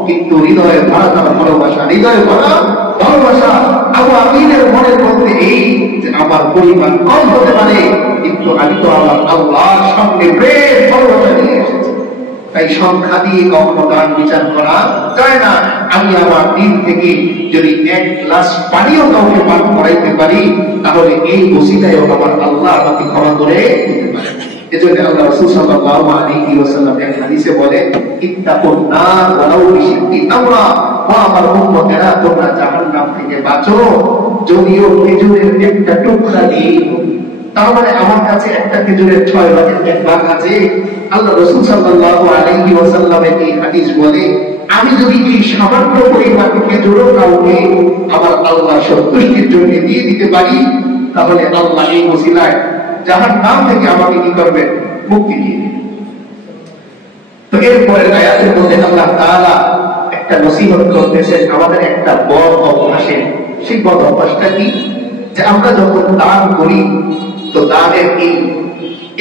কিন্তু হৃদয়ে ভরা তার ভালোবাসা, হৃদয়ে ভরা ভালোবাসা। আবু আকিলের মনের মধ্যে এই যে আমার পরিমাণ কম হতে পারে, কিন্তু আমি তো আমার আল্লাহর সামনে প্রেম ভালোবাসা নিয়ে এসেছি। তাই সংখ্যা দিয়ে কখনো দান বিচার করা যায় না। আমি আমার দিন থেকে যদি 1 গ্লাস পানিও কাউকে পান করাইতে পারি, তাহলে এই ওসিলায় আমার আল্লাহ আমাকে ক্ষমা করে দিতে পারে। এজন্য আল্লাহ রাসূল সাল্লাল্লাহু আলাইহি ওয়াসাল্লাম এক হাদিসে বলে, ইত্তাকুন নার ওয়ালাউ বিশিক্কি তামরা, ও আমার উম্মতেরা তোমরা জাহান্নাম থেকে বাঁচো যদিও খেজুরের একটা টুকরা দিয়ে। তার মানে আমার কাছে একটা খেজুরের 6 ভাগের 1 ভাগ আছে। আল্লাহ রাসূল সাল্লাল্লাহু আলাইহি ওয়াসাল্লামের এই হাদিস বলে, আমি যদি এই সামান্য পরিমাণ খেজুরও কাউকে আমার আল্লাহ সন্তুষ্টির জন্য দিয়ে দিতে পারি, তাহলে আল্লাহ এই ওসিলায় জাহান্নাম থেকে আমাকে কি করবেন, মুক্তি দিয়ে দিবেন। তো এরপরে আয়াতের মধ্যে আল্লাহ তাআলা একটা নসিহত করতেছেন আমাদের একটা বদ অভ্যাসের। সেই বদ অভ্যাসটা কি, যে আমরা যখন দান করি তো তাদের এই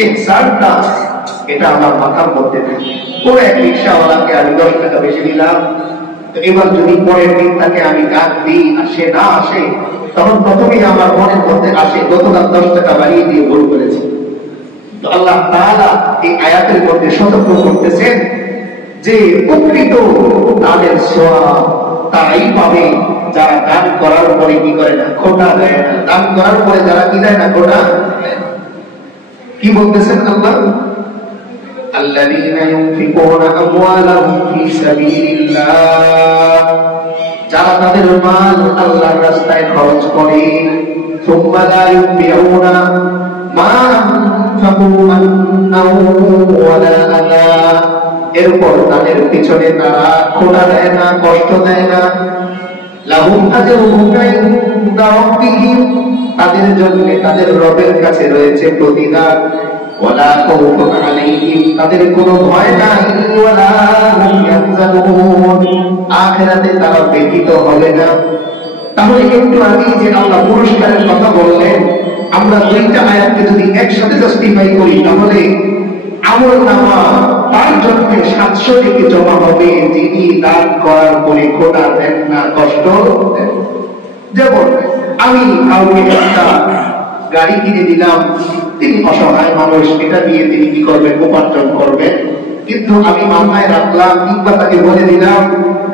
ইহসানটা এটা আমার মাথার মধ্যে থাকে। কোন এক রিক্সাওয়ালাকে আমি 10 টাকা বেশি দিলাম, তো এবার যদি পরের দিন তাকে আমি ডাক দিই আর সে না আসে, তখন প্রথমেই আমার মনের মধ্যে আসে গতকাল 10 টাকা বাড়িয়ে দিয়ে ভুল করেছি। তো আল্লাহ তাআলা এই আয়াতের মধ্যে সতর্ক করতেছেন যে প্রকৃত দানের সওয়াব তারাই পাবে যারা দান করার পরে কি করে না, খোটা দেয় না। দান করার পরে যারা কি দেয় না, খোটা। কি বলতেছেন আল্লাহ? আল্লাযীনা ইউনফিকুনা আমওয়ালাহুম ফী সাবিলিল্লাহ, যারা তাদের মাল আল্লাহর রাস্তায় খরচ করে, সুম্মা লা ইউনফিকুনা মা আনফাকু মান্নাও ওয়ালা আযা, এরপর তাদের পিছনে তারা খোটা দেয় না, কষ্ট দেয় না। লাহুম আজরুহুম ইনদা রাব্বিহিম, তাদের জন্য তাদের রবের কাছে রয়েছে প্রতিদান। ওয়ালা খাউফুন আলাইহিম, তাদের কোনো ভয় নাই। ওয়ালা হুম ইয়াহজানুন, আখিরাতে তারা ব্যথিত হবে না। তাহলে একটু আগে যে আল্লাহ পুরস্কারের কথা বললেন, আমরা দুইটা আয়াতকে যদি একসাথে জাস্টিফাই করি, তাহলে আমলনামা তার জন্য 700 থেকে জমা হবে যিনি দান করার পরে খোটা দেন না, কষ্ট দেন। যেমন আমি কাউকে একটা গাড়ি কিনে দিলাম, তিনি অসহায় মানুষ, এটা দিয়ে তিনি কি করবেন, উপার্জন করবেন। কিন্তু আমি মাথায় রাখলাম কিংবা তাকে বলে দিলাম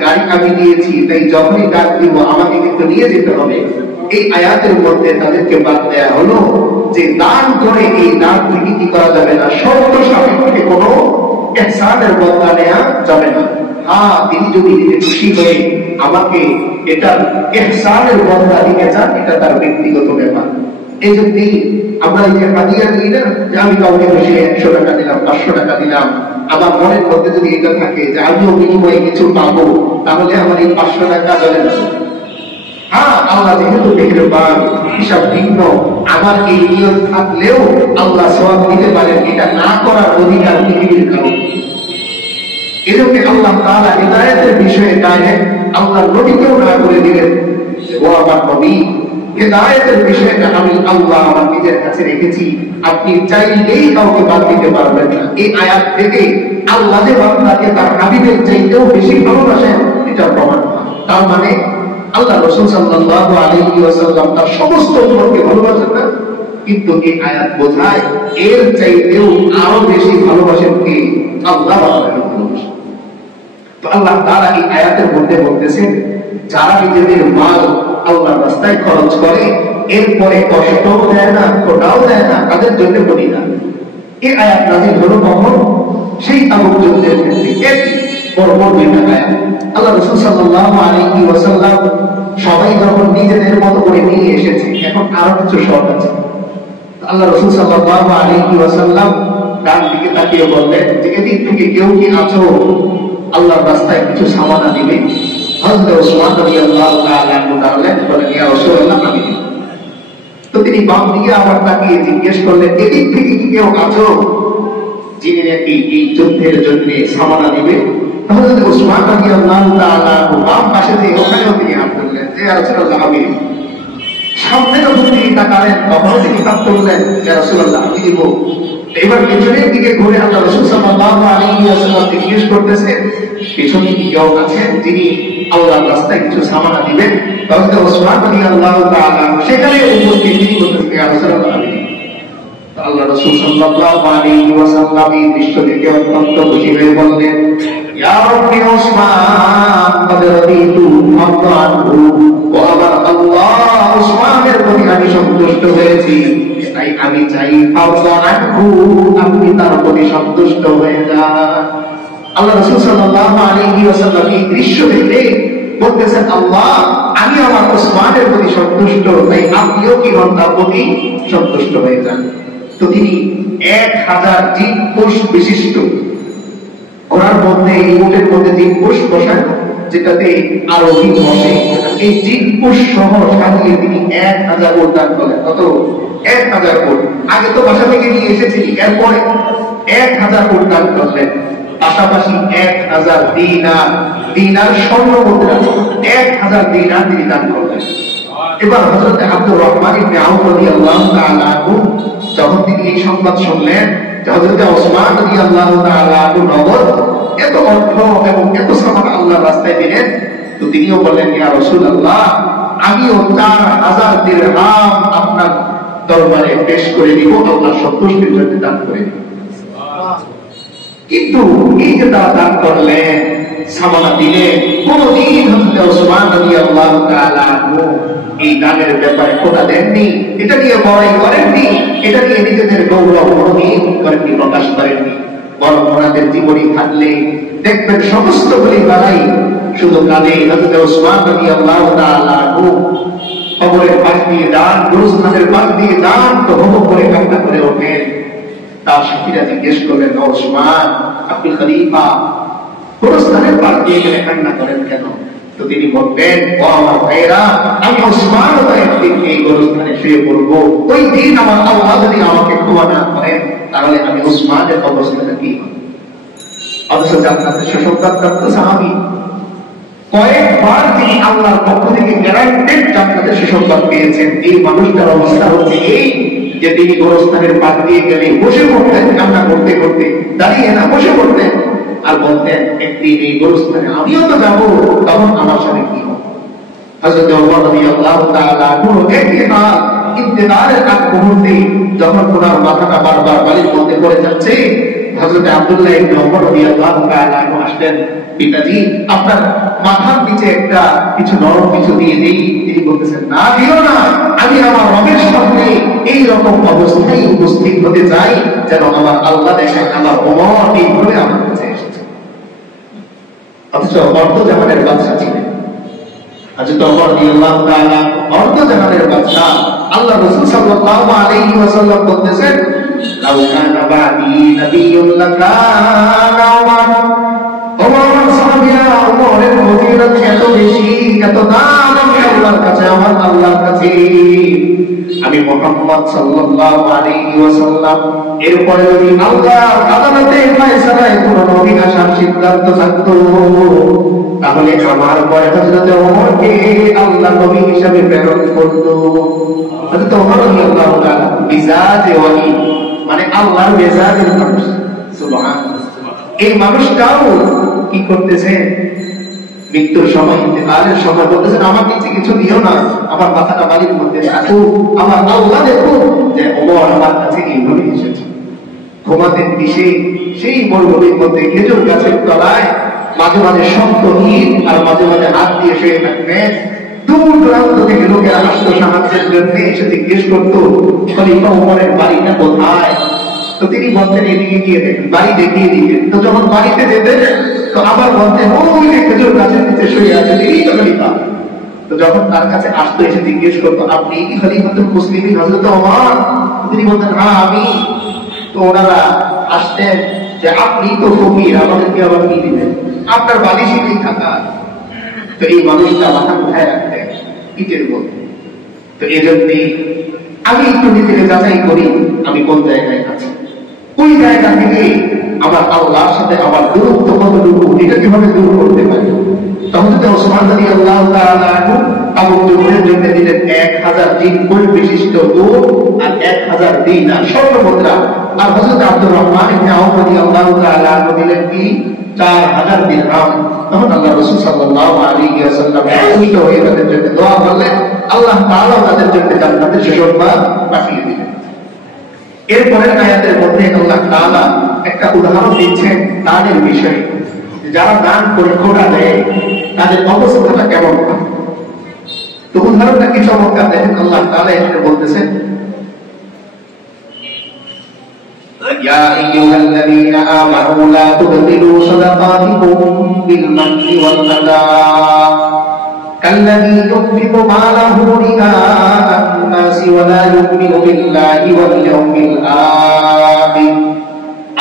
গাড়ি আমি দিয়েছি, তাই যখনই ডাক দিব আমাকে কিন্তু নিয়ে যেতে হবে। এই আয়াতের মধ্যে তাদেরকে বাদ দেয়া হলো যে দান করে এই দান থেকে কি করা যাবে না, শর্ত সাপেক্ষে কোনো ইহসানের বদলা নেওয়া যাবে না। হ্যাঁ, তিনি যদি খুশি হয়ে আমাকে এটা ইহসানের বদলা দিতে চান, এটা তার ব্যক্তিগত ব্যাপার। এই জন্যই আমরা এই যে হাদিয়া দিই না, যে আমি কাউকে বসে 100 টাকা দিলাম, 500 টাকা দিলাম, আমার মনের মধ্যে যদি এটা থাকে যে আমিও বিনিময়ে কিছু পাবো, তাহলে আমার এই 500 টাকা চলে যাবে। হ্যাঁ, আল্লাহ যেহেতু মেহেরবান, হিসাব ভিন্ন, আমার এই নিয়ত থাকলেও আল্লাহ সওয়াব দিতে পারেন, এটা না করার অধিকার পৃথিবীর কারণ। এজন্য আল্লাহ তাআলা হিদায়াতের বিষয়ে ডাইরেক্ট আল্লাহ নবীকেও না করে দিলেন, ও আমার নবী, হিদায়াতের বিষয়টা আমি আল্লাহ আমার নিজের কাছে রেখেছি, আপনি চাইলেই কাউকে বাদ দিতে পারবেন না। এই আয়াত থেকে আল্লাহ যে বান্দাকে তার হাবিবের চাইতেও বেশি ভালোবাসেন এটা প্রমাণ হয়। তার মানে আল্লাহ রাসূল সাল্লাল্লাহু আলাইহি ওয়াসাল্লাম তার সমস্ত উম্মতকে ভালোবাসেন না, কিন্তু এই আয়াত বোঝায় এর চাইতেও আরো বেশি ভালোবাসেন কে? আল্লাহ তাআলা ভালোবাসেন। তো আল্লাহ তাআলা এই আয়াতের মধ্যে বলতেছেন, যারা নিজেদের মাল আল্লাহর রাস্তায় খরচ করে, এরপরে কষ্টও দেয় না, খোটাও দেয় না, তাদের জন্য প্রতিদান। এই আয়াত নাযিল হলো কখন? সেই তাবুক যুদ্ধের ক্ষেত্রে। এক পরপর দুইটা আয়াত। আল্লাহ রাসূল সাল্লাল্লাহু আলাইহি ওয়াসাল্লাম সবাই যখন নিজেদের মতো করে নিয়ে এসেছে, এখন আরো কিছু শর্ত আছে। আল্লাহ রাসূল সাল্লাল্লাহু আলাইহি ওয়াসাল্লাম ডান দিকে তাকিয়ে বললেন যে এদিক থেকে কেউ কি আছো আল্লাহর রাস্তায় কিছু সামানা দিবে? হযরত ওসমান রাদিয়াল্লাহু তাআলা আনহু বললেন, ইয়া রাসূলুল্লাহ, আমি দিব। তো তিনি বাম দিকে আবার তাকিয়ে জিজ্ঞেস করলেন, এদিক থেকে কি কেউ আছো যিনি নাকি এই যুদ্ধের জন্য সামানা দিবে? হযরত ওসমান রাদিয়াল্লাহু তাআলা বাম পাশে যে ওখানেও তিনি হাত তুললেন যে ইয়া রাসূলুল্লাহ, আমি দিব। সামনে যখন তিনি তাকালেন তখনও তিনি হাত তুললেন, ইয়া রাসূলুল্লাহ, আমি দিব। এবার পিছনের দিকে ঘুরে আল্লাহ রাসূল সাল্লাল্লাহু আলাইহি ওয়াসাল্লাম জিজ্ঞেস করতেছেন, পিছনে কি কেউ আছেন যিনি আল্লাহর রাস্তায় কিছু সামানা দিবেন? হযরত ওসমান রাদিয়াল্লাহু তাআলা সেখানে উপস্থিত, তিনি বলতেছেন, ইয়া রাসূলুল্লাহ, আমি দিব। আল্লাহ রাসূল সাল্লাল্লাহু আলাইহি ওয়াসাল্লাম এই দৃশ্য দেখে অত্যন্ত খুশি হয়ে বললেন, ইয়া রাব্বি ওসমান ক্বাদ রাদিতু আনহু, ও আমার আল্লাহ, ওসমানের প্রতি আমি সন্তুষ্ট হয়েছি, তাই আমি চাই আনহু, আপনি তার প্রতি সন্তুষ্ট হয়ে যান। আল্লাহ রাসূল সাল্লাল্লাহু আলাইহি ওয়াসাল্লাম এই দৃশ্য দেখে বলতেছেন, আল্লাহ, আমি আমার ওসমানের প্রতি সন্তুষ্ট, তাই আপনিও কি তার প্রতি সন্তুষ্ট হয়ে যান। তো তিনি 1000 জিনপোষ বিশিষ্ট ঘোড়ার মধ্যে, এই উটের মধ্যে জিনপোষ বসান, যেটাতে আরোহী বসে, এই জিনপোষ সহ সাজিয়ে তিনি 1000 উট দান করলেন। কত? 1000 উট। আগে তো বাসা থেকে নিয়ে এসেছিলেন, এরপরে 1000 উট দান করলেন। পাশাপাশি 1000 দিনার, দিনার স্বর্ণ মুদ্রা, 1000 দিনার তিনি দান করলেন। এবার হযরত আব্দুর রহমান ইবনে আউফ রাদিয়াল্লাহু তাআলা আনহু যখন তিনি এই সংবাদ শুনলেন যে হযরত ওসমান রাদিয়াল্লাহু তাআলা আনহু নগদ এত অর্থ এবং এত সামান আল্লাহর রাস্তায় দিলেন, তো তিনিও বললেন, ইয়া রাসূলুল্লাহ, আমিও 4000 দিরহাম আপনার দরবারে পেশ করে দিব, আল্লাহর সন্তুষ্টির জন্য দান করে দিব। কিন্তু এই যে তারা দান করলেন, সামানা দিলে, কোনদিন হযরত ওসমান রাদিয়াল্লাহু তাআলা আনহু এই দানের ব্যাপারে খোটা দেননি, এটা নিয়ে বড়াই করেননি, এটা নিয়ে নিজেদের গৌরব কোনদিন করেননি, প্রকাশ করেননি। বরং ওনাদের জীবনী থাকলে দেখবেন সমস্ত বলি বালাই শুধু কাঁদে। হযরত ওসমান রাদিয়াল্লাহু তাআলা আনহু কবরের পাশ দিয়ে যান, গুরুস্থানের পাশ দিয়ে যান, তো হব করে কান্না করে ওঠেন। তার সাথীরা জিজ্ঞেস করলেন, ওসমান, আপনি খলিফা, গুরুস্থানের পাশ দিয়ে গেলে কান্না করেন কেন? তো তিনি বলবেন, ও আমার ভাইরা, আমি ওসমান একদিন এই গুরুস্থানে শুয়ে পড়বো, ওই দিন আমার আল্লাহ যদি আমাকে ক্ষমা না করেন, তাহলে আমি ওসমানের অবস্থাটা কি হবে? অথচ জান্নাতের সুসংবাদপ্রাপ্ত সাহাবী, কয়েকবার তিনি আল্লাহর পক্ষ থেকে গ্যারান্টেড জান্নাতের সুসংবাদ পেয়েছেন। এই মানুষটার অবস্থা হচ্ছে এই যে তিনি গোরস্থানের পাশ দিয়ে গেলে বসে পড়তেন, কান্না করতে করতে, দাঁড়িয়ে না বসে পড়তেন, আর বলতেন, একদিন এই গোরস্থানে আমিও তো যাবো, তখন আমার সাথে কি হবে? হযরত ওমর রাদিয়াল্লাহু তাআলা পুরো ইন্তেকারের আগ মুহূর্তে যখন ওনার মাথাটা বারবার বালির মধ্যে পড়ে যাচ্ছে, হযরত আব্দুল্লাহ ইবনে ওমর রাদিয়াল্লাহু তাআলা আসলেন, পিতাজি, আপনার মাথার নিচে একটা কিছু নরম কিছু দিয়ে দেই। তিনি বলতেছেন, না, দিও না, আমি আমার রবের সামনে এই রকম অবস্থায় উপস্থিত হতে চাই যেন আমার আল্লাহ দেখেন আমার ওমর এইভাবে আমার কাছে এসেছে। অথচ অর্ধজাহানের বাদশা ছিলেন হযরত ওমর রাদিয়াল্লাহু তাআলা, অর্ধজাহানের বাদশা। আল্লাহ রাসূল সাল্লাল্লাহু আলাইহি ওয়াসাল্লাম বলতেছেন, লাউ কানা বাদি নাবিয়্যুন লাকানা ওমর। ওমর সাহাবীরা, ওমরের ফজিলত এত বেশি, এত দাম আমি আল্লাহর কাছে, আমার আল্লাহর কাছে। আমি মুহাম্মদ সাল্লাল্লাহু আলাইহি ওয়াসাল্লাম এরপরে যদি আল্লাহর আদালতে ফয়সালায় কোন নবী আসার সিদ্ধান্ত থাকতো, তাহলে আমার পরে হযরত ওমরকে আল্লাহ নবী হিসেবে প্রেরণ করতো। হযরত ওমর রাদিয়াল্লাহু তাআলা মিজাজে ওয়াহি, মানে আল্লাহর মেজাজের মানুষ। সুবহানাল্লাহ। এই মানুষটাও কি করতেছে? মৃত্যুর সময়, ইন্তেকালের সময় বলতেছেন, আমার নিচে কিছু দিও না, আমার মাথাটা বালির মধ্যে রাখো, আমার আল্লাহ দেখো যে ওমর আমার কাছে এইভাবে এসেছে। ঘুমাতেন কিসে? সেই মরুভূমির মধ্যে খেজুর গাছের তলায়, মাঝে মাঝে শক্ত ইট আর মাঝে মাঝে হাত দিয়ে শুয়ে থাকতেন। দূর দূরান্ত থেকে লোকেরা আসতো সাহায্যের জন্য, এসে জিজ্ঞেস করতো, খলিফা ওমরের বাড়িটা কোথায়? তো তিনি বলতেন, এদিকে গিয়ে দেখেন, বাড়ি দেখিয়ে দিতেন। তো যখন বাড়িতে যেতেন, তো আবার বলতেন, ওই যে খেজুর গাছের নিচে শুয়ে আছে, তিনি তো খলিফা। তো যখন তার কাছে আসতো, এসে জিজ্ঞেস করতো, আপনি কি খলিফাতুল মুসলিমিন হযরত ওমর? তিনি বলতেন, হ্যাঁ আমি। তো ওনারা আসতেন যে, আপনি তো ফকির, আমাদেরকে আবার কি দিবেন? আপনার বালিশেই থাকা। তো এই মানুষটা মাথা কোথায় রাখতেন? ইটের মধ্যে। তো এই জন্যই আমি একটু নিজেকে যাচাই করি, আমি কোন জায়গায় আছি। ওই জায়গা থেকে আমার আল্লাহর সাথে আমার দূরত্ব কতটুকু, এটা কিভাবে দূর করতে পারি? তখন যদি ওসমান রাদিয়াল্লাহু তাআলা তাবুক যুদ্ধের জন্য দিলেন 1000 জিনকুল বিশিষ্ট দূর আর 1000 দিনার স্বর্ণ মুদ্রা, আর হযরত আব্দুর রহমান ইবনে আউফ রাদিয়াল্লাহু তাআলা দিলেন কি 4000 দিরহাম। তখন আল্লাহ রাসূল সাল্লাল্লাহু আলাইহি ওয়াসাল্লাম সন্তুষ্ট হয়ে তাদের জন্য দোয়া করলেন, আল্লাহ তাআলা তাদের জন্য জান্নাতের সুসংবাদ পাঠিয়ে দিলেন। এরপরের আয়াতের মধ্যে আল্লাহ তাআলা একটা উদাহরণ দিচ্ছেন দানের বিষয়ে। যারা দান করে খোটা দেয় তাদের অবস্থাটা কেমন হয়। তো উদাহরণটা কি চমৎকার, দেখেন আল্লাহ তাআলা এখানে বলতেছেন, ইয়া আইয়ুহাল্লাযীনা আমানু লা তুবতিলু সাদাকাতিকুম বিল মান্নি ওয়াল আযা কাল্লাযী ইউনফিকু মালাহু রিআআ আন-নাসি ওয়া লা ইউমিনু বিল্লাহি ওয়াল ইয়াউমিল আখির।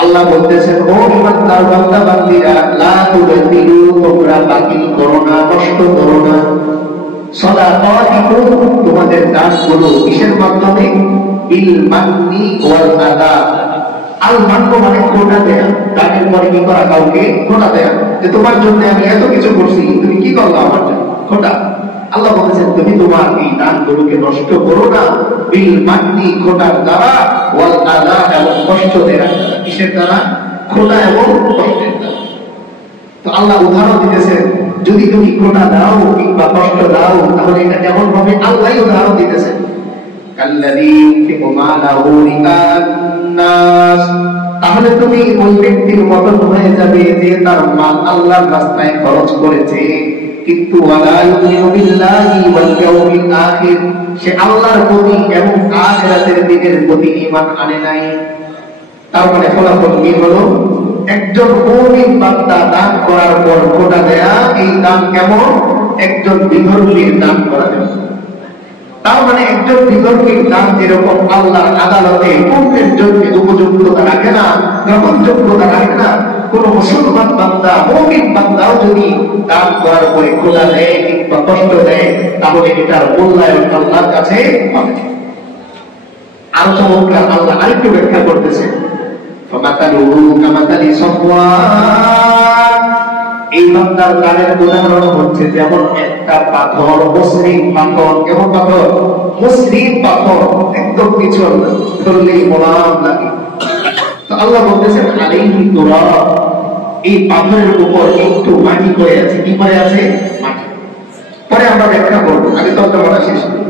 আল্লাহ বলতেছেন, ও ঈমানদার বান্দা বান্দীরা, লা তুবতিলু, তোমরা বাতিল করো না, নষ্ট করো না, সাদাকাতিকুম, তোমাদের দানগুলো কিসের মাধ্যমে? বিল মান্নি ওয়াল আযা। আল মান্য মানে খোটা দেয়া, দানের পরে কি করা? কাউকে খোটা দেয়া, যে তোমার জন্য আমি এত কিছু করছি, তুমি কি করলা আমার জন্য? খোটা। আল্লাহ বলেছেন তুমি তোমার এই দানগুলোকে নষ্ট করো না বিল মান্নি খোটার দ্বারা ওয়াল আযা এবং কষ্ট দেওয়ার দ্বারা। কিসের দ্বারা? খোটা এবং কষ্টের দ্বারা। তো আল্লাহ উদাহরণ দিতেছেন যদি তুমি খোটা দাও কিংবা কষ্ট দাও তাহলে এটা কেমন হবে? আল্লাহই উদাহরণ দিতেছেন কাল্লাযী ইউনফিকু মালাহু রিআন নাস, তাহলে তুমি ওই ব্যক্তির মতো হয়ে যাবে যে তার মাল আল্লাহর রাস্তায় খরচ করেছে কিন্তু ওয়ালা ইউমিনু বিল্লাহি ওয়াল ইয়াউমিল আখির, সে আল্লাহর প্রতি এবং আখিরাতের দিনের প্রতি ঈমান আনে নাই। তার মানে ফলাফল কি হলো? একজন মুমিন বান্দা দান করার পর খোটা দেয়া, এই দান কেমন? একজন বিধর্মীর দান করা যায়। তার মানে একজন বিধর্মীর দান যেরকম আল্লাহর আদালতে পূর্ণের জন্য উপযুক্ততা রাখে না, গ্রহণযোগ্যতা রাখে না, কোন মুসলমান বান্দা মুমিন বান্দাও যদি দান করার পরে খোটা দেয় কিংবা কষ্ট দেয় তাহলে এটার মূল্যায়ন আল্লাহর কাছে হবে। আর চমৎকার আল্লাহ আরেকটু ব্যাখ্যা করতেছে এই বান্দার দানের উদাহরণ হচ্ছে যেমন একটা পাথর, মসৃণ পাথর। কেমন পাথর? মসৃণ পাথর, একদম কিছু ধরলেই মোলাম লাগে। তো আল্লাহ বলতেছেন আলাইহি তুরাব, এই পাথরের উপর একটু মাটি পড়ে আছে। কি পড়ে আছে? মাটি। পরে আমরা ব্যাখ্যা করবো, আগে তর্জমাটা শেষ করি।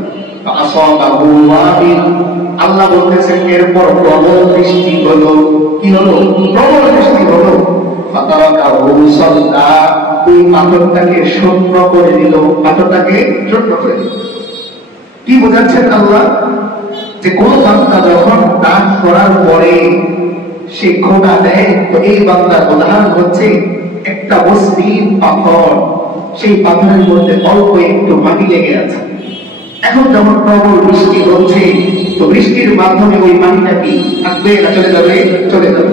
আল্লাহ বলতেছেন এরপর প্রবল বৃষ্টি হলো। কি হলো? প্রবল বৃষ্টি হলো। ওই পাথরটাকে শূন্য করে দিল, পাথরটাকে শূন্য করে দিল। কি বোঝাচ্ছেন আল্লাহ? যে কোন বান্দা যখন দান করার পরে সে খোটা দেয়, তো এই বান্দার উদাহরণ হচ্ছে একটা মসৃণ পাথর, সেই পাথরের মধ্যে অল্প একটু মাটি লেগে আছে। এখন যখন প্রবল বৃষ্টি হচ্ছে তো বৃষ্টির মাধ্যমে ওই মাটিটা কি থাকবে না চলে যাবে? চলে যাবে।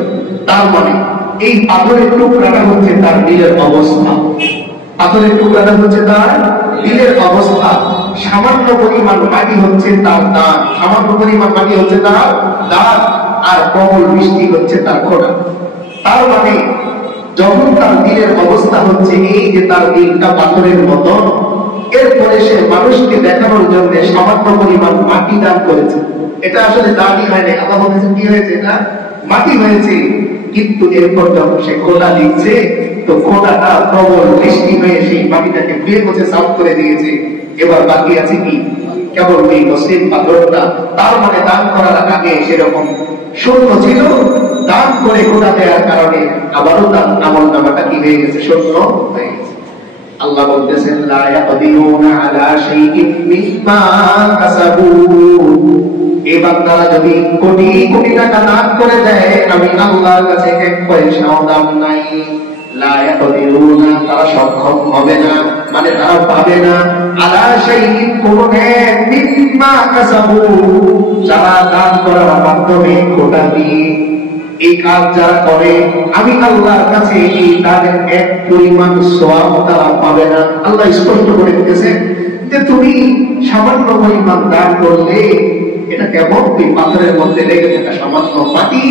তার মানে এই পাথরের টুকরাটা হচ্ছে তার দিলের অবস্থা। পাথরের টুকরাটা হচ্ছে তার দিলের অবস্থা। সামান্য পরিমাণ মাটি হচ্ছে তার দান, সামান্য পরিমাণ মাটি হচ্ছে তার দান, আর প্রবল বৃষ্টি হচ্ছে তার খোটা। তার মানে যখন তার দিলের অবস্থা হচ্ছে এই যে তার দিলটা পাথরের মতন, এরপরে সে মানুষকে দেখানোর জন্য সামান্য পরিমাণ মাটি দান করেছে। এটা আসলে দানই হয়নি, আল্লাহ বলেছেন কি হয়েছে? এটা মাটি হয়েছে। কিন্তু এরপর যখন সে খোটা দিচ্ছে তো খোটাটা প্রবল বৃষ্টি হয়ে সেই মাটিটাকে ধুয়ে মুছে সাফ করে দিয়েছে। এবার বাকি আছে কি? কেবল এই মসৃণ পাথরটা। তার মানে দান করার আগে সেরকম শূন্য ছিল, দান করে খোটা দেওয়ার কারণে আবারও তার আমল নামাটা কি হয়ে গেছে? শূন্য হয়ে গেছে। আল্লাহ বলতেছেন লা ইয়াকদিরুনা আলা শাইইন মিম্মা কাসাবু, এই বান্দারা যদি কোটি কোটি টাকা দান করে দেয় আমি আল্লাহর কাছে এক পয়সাও দাম নাই। লা ইয়াকদিরুনা, তারা সক্ষম হবে না, মানে তারা পাবে না। আলা শাইইন, কোন নেক, মিম্মা কাসাবু, যারা দান করার মাধ্যমে খোটা দিয়ে এই কাজ যারা করে আমি আল্লাহর কাছে এই দানের এক পরিমাণ সওয়াব তারা পাবে না। আল্লাহ স্পষ্ট করে দিতেছে যে তুমি সামান্য পরিমাণ দান করলে এটা কেমন? ওই পাথরের মধ্যে লেগে থাকা সামান্য মাটি,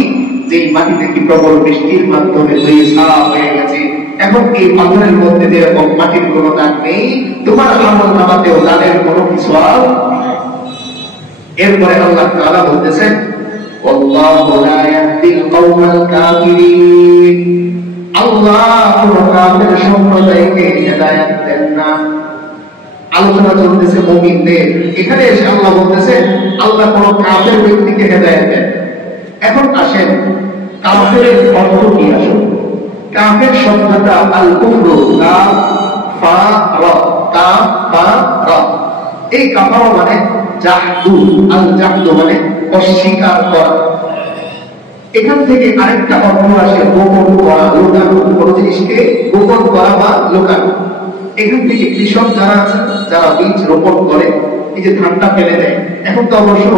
যেই মাটি থেকে প্রবল বৃষ্টির মাধ্যমে ধুয়ে সাফ হয়ে গেছে। এখন এই পাথরের মধ্যে যেরকম মাটির কোনো দাগ নেই, তোমার আমল নামাতেও দানের কোনো কিছু। এরপরে আল্লাহ তাআলা বলতেছেন والله لا يهدي القوم الكافرين, আল্লাহ কোন কাফের সম্প্রদায়কে হেদায়েত দেন না। আলোচনা চলতেছে মুমিনদের, এখানে এসে আল্লাহ বলতেছে আল্লাহ কোন কাফের ব্যক্তিকে হেদায়েত দেন। এখন আসেন কাফেরের অর্থ কি? আসলে কাফের শব্দটা আল কুফরু, কাফ ফা রা, কাফ ফা রা। এই কাফার মানে জাহদু, আল জাহদু মানে অস্বীকার করা। এখান থেকে আরেকটা অর্থ আসে গোপন করা, লুকানো, কোন জিনিসকে গোপন করা বা লুকানো। এখান থেকে কৃষক যারা আছে, যারা বীজ রোপণ করে, এই যে ধানটা ফেলে দেয়, এখন তো অবশ্য